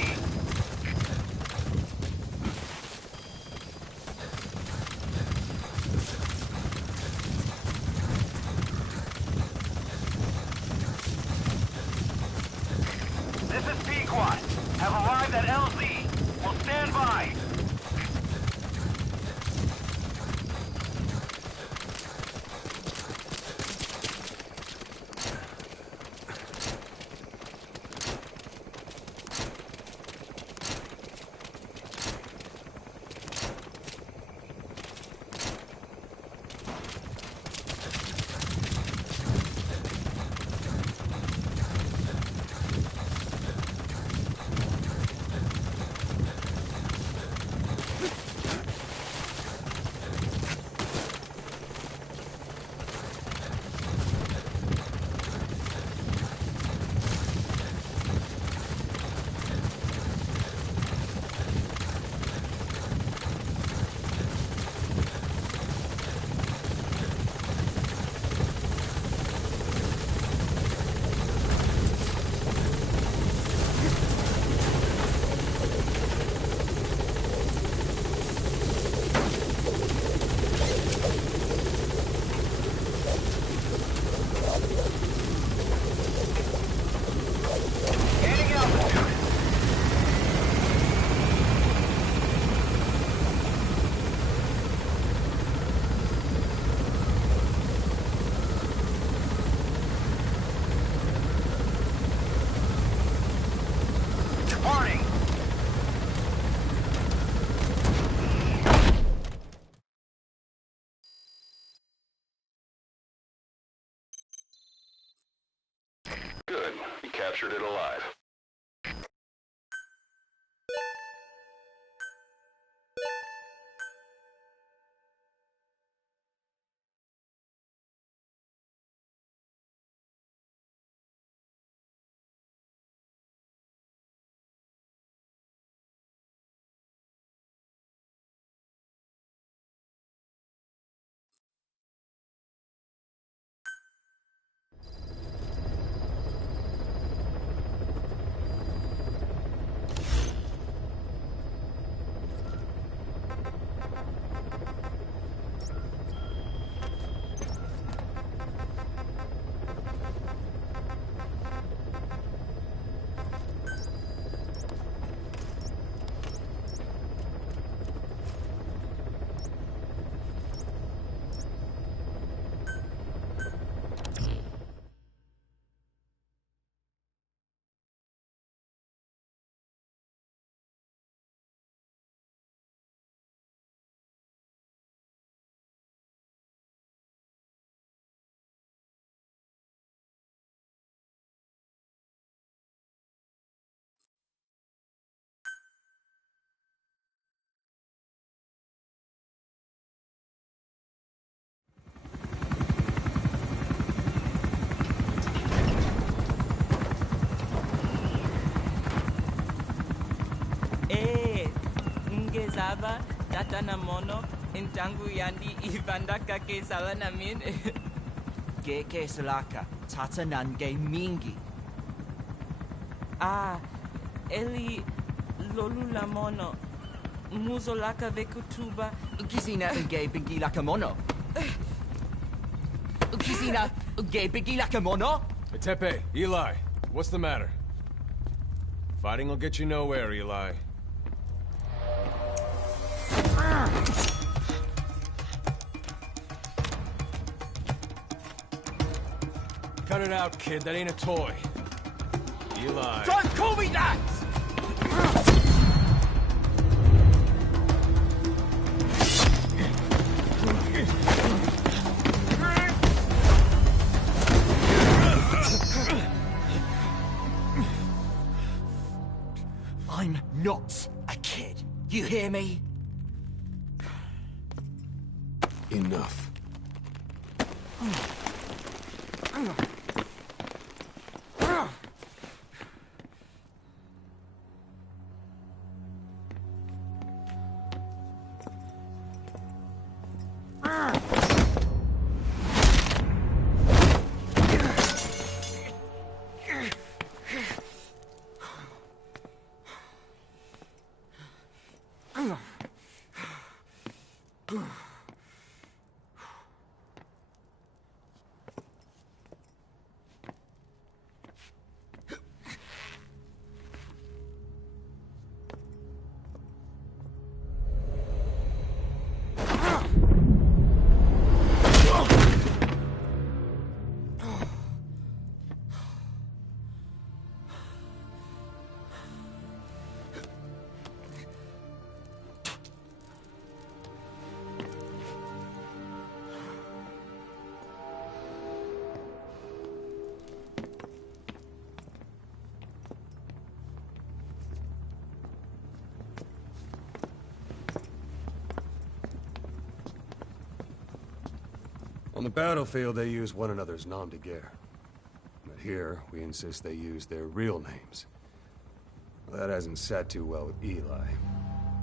This is Pequod. Have arrived at LZ. Will stand by. Good. You captured it alive. Saba, Tata Namono, Intangu Yandi, Ivandaka ke Salanamin. Ke Salaka, Tata Nange Mingi. Ah, Eli Lolula Mono, Muzolaka Vekutuba. Gizina Nge Bingi Lakamono. Kisina, ge bigila kemono? Hey, Tepe, Eli, what's the matter? Fighting will get you nowhere, Eli. Cut it out, kid. That ain't a toy. Eli. Don't call me that! I'm not a kid. You hear me? Enough. On the battlefield, they use one another's nom de guerre. But here, we insist they use their real names. Well, that hasn't sat too well with Eli.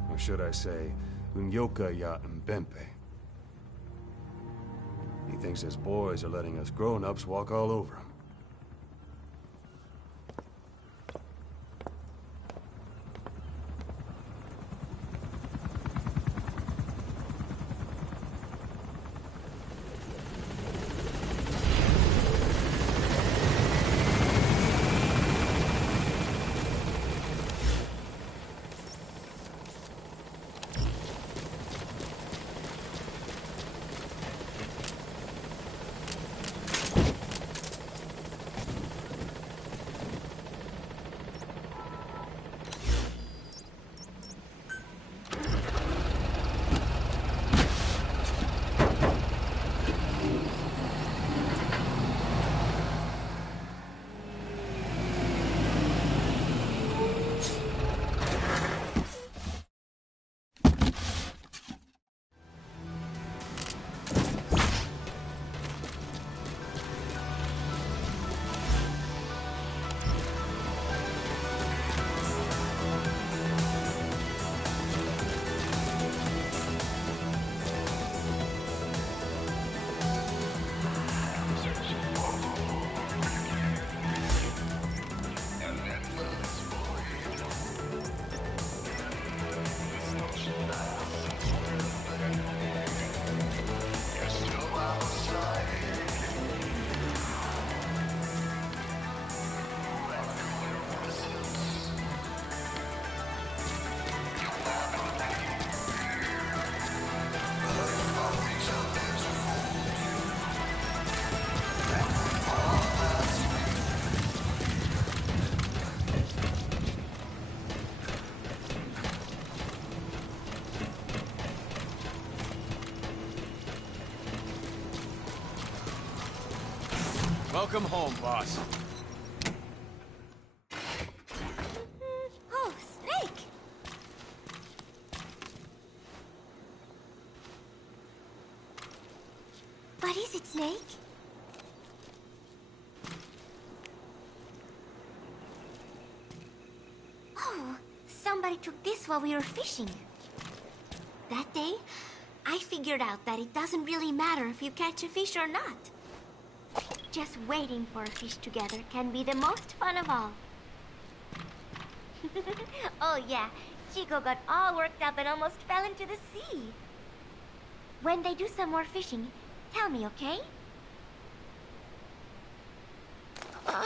Or should I say, Unyoka ya Mbempe. He thinks his boys are letting us grown-ups walk all over him. Welcome home, boss. Oh, Snake! What is it, Snake? Oh, somebody took this while we were fishing. That day, I figured out that it doesn't really matter if you catch a fish or not. Just waiting for a fish together can be the most fun of all. Oh yeah, Chico got all worked up and almost fell into the sea. When they do some more fishing, tell me, okay? My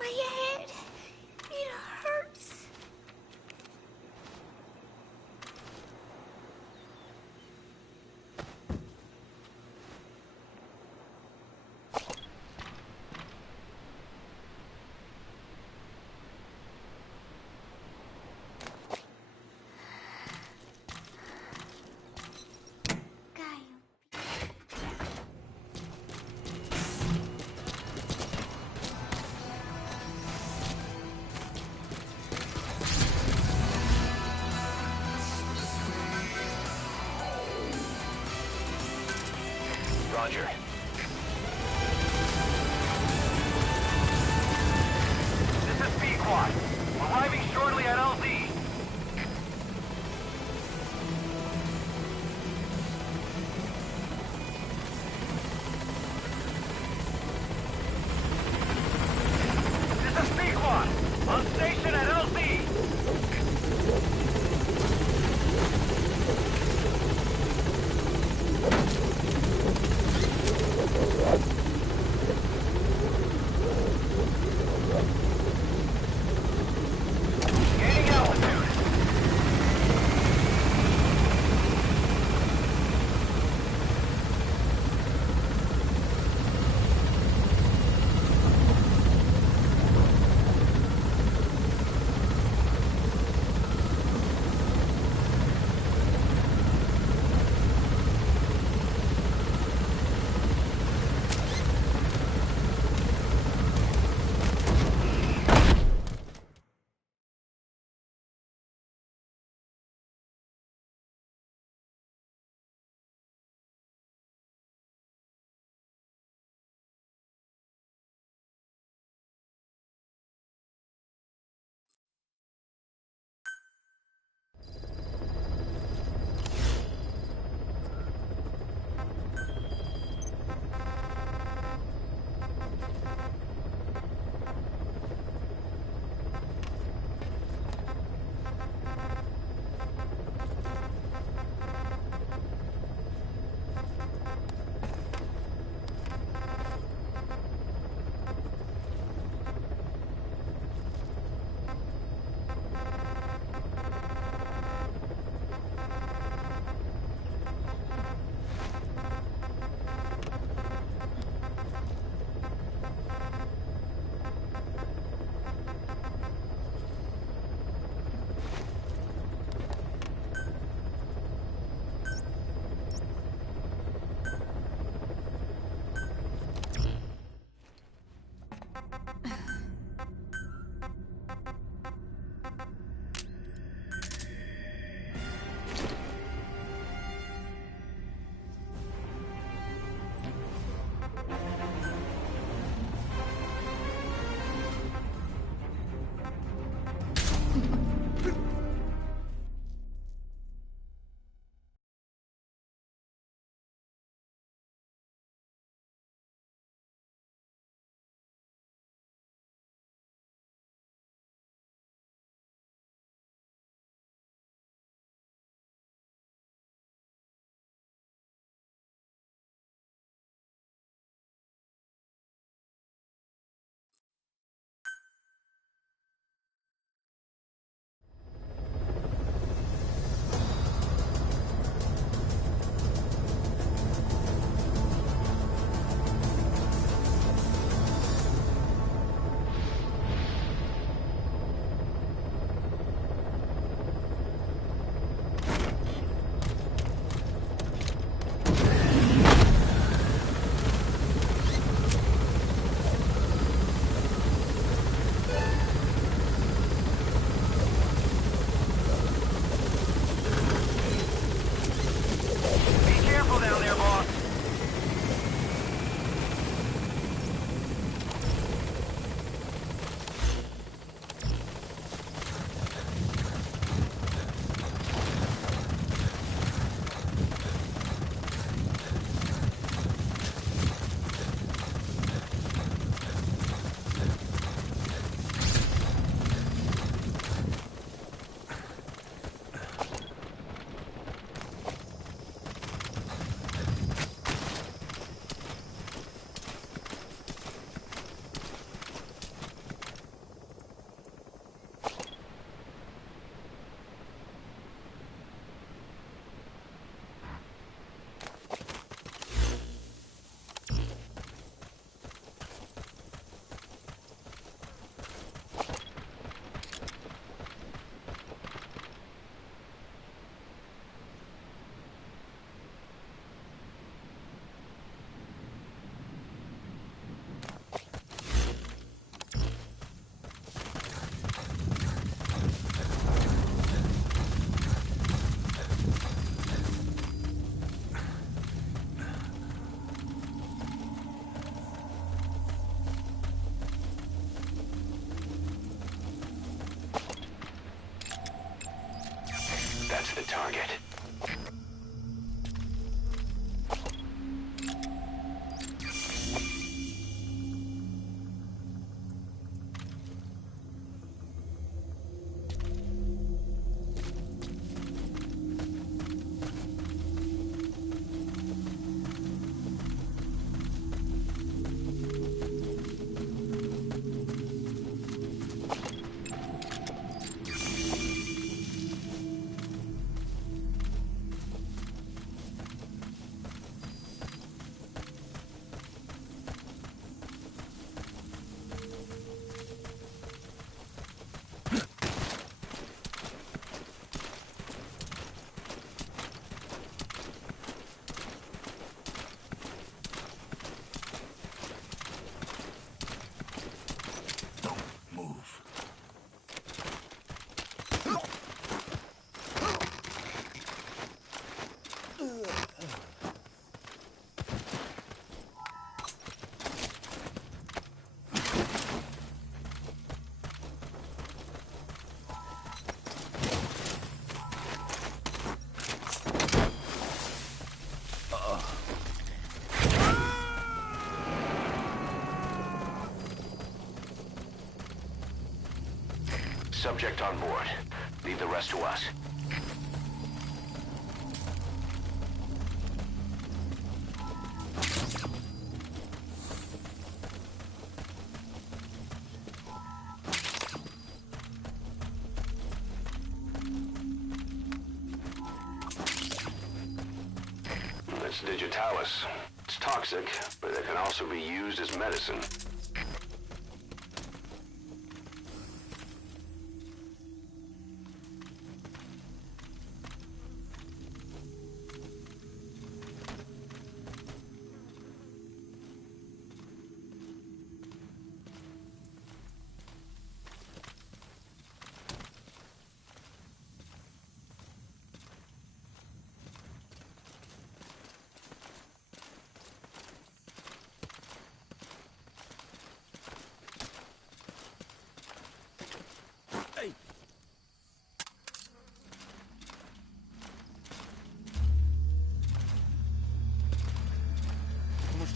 head. It hurts. Roger. This is Pequod. Arriving shortly at LZ. This is Pequod. On station at LZ. subject on board. Leave the rest to us. That's digitalis. It's toxic, but it can also be used as medicine.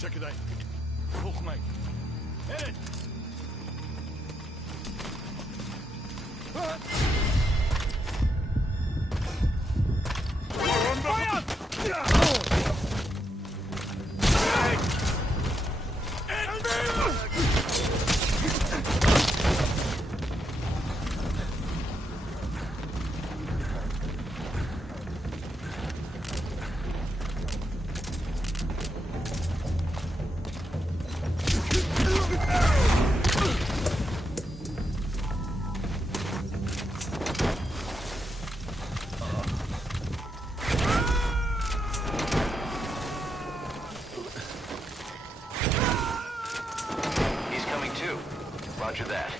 Check it out. Volg mij. Hit it! Roger that.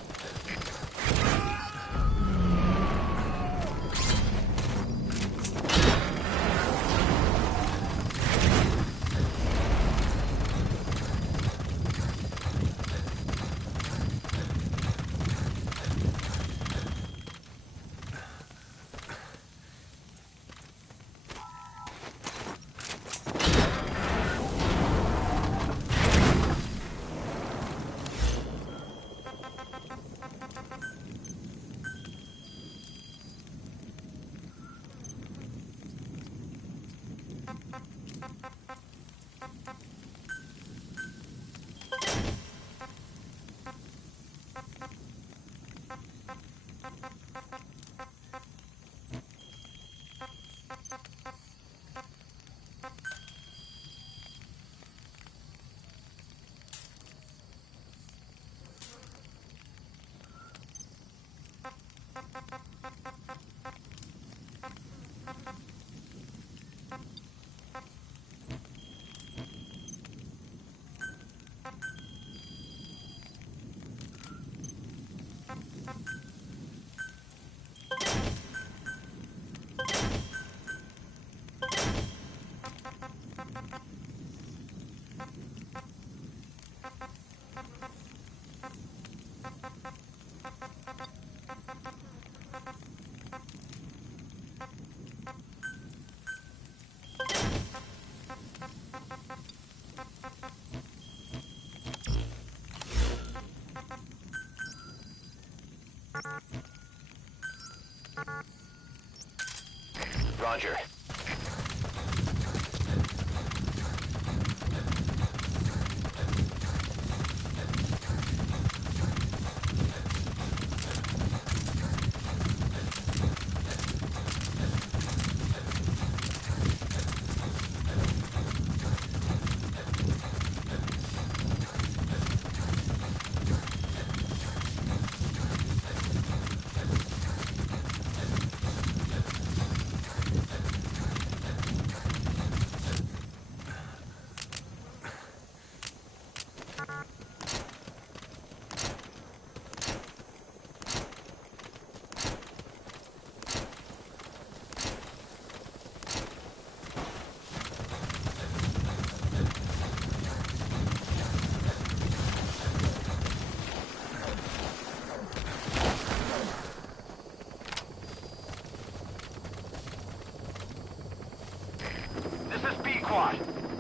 Roger.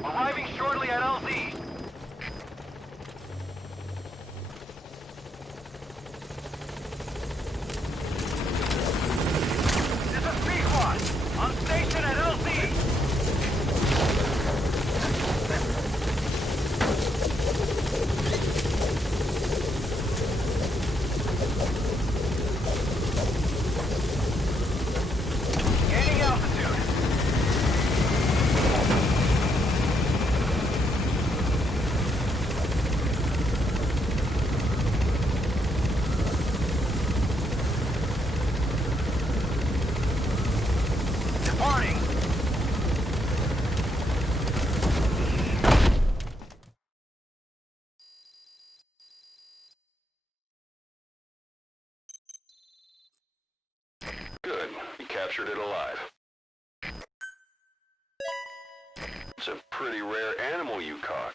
Arriving shortly at LZ. captured it alive. It's a pretty rare animal you caught.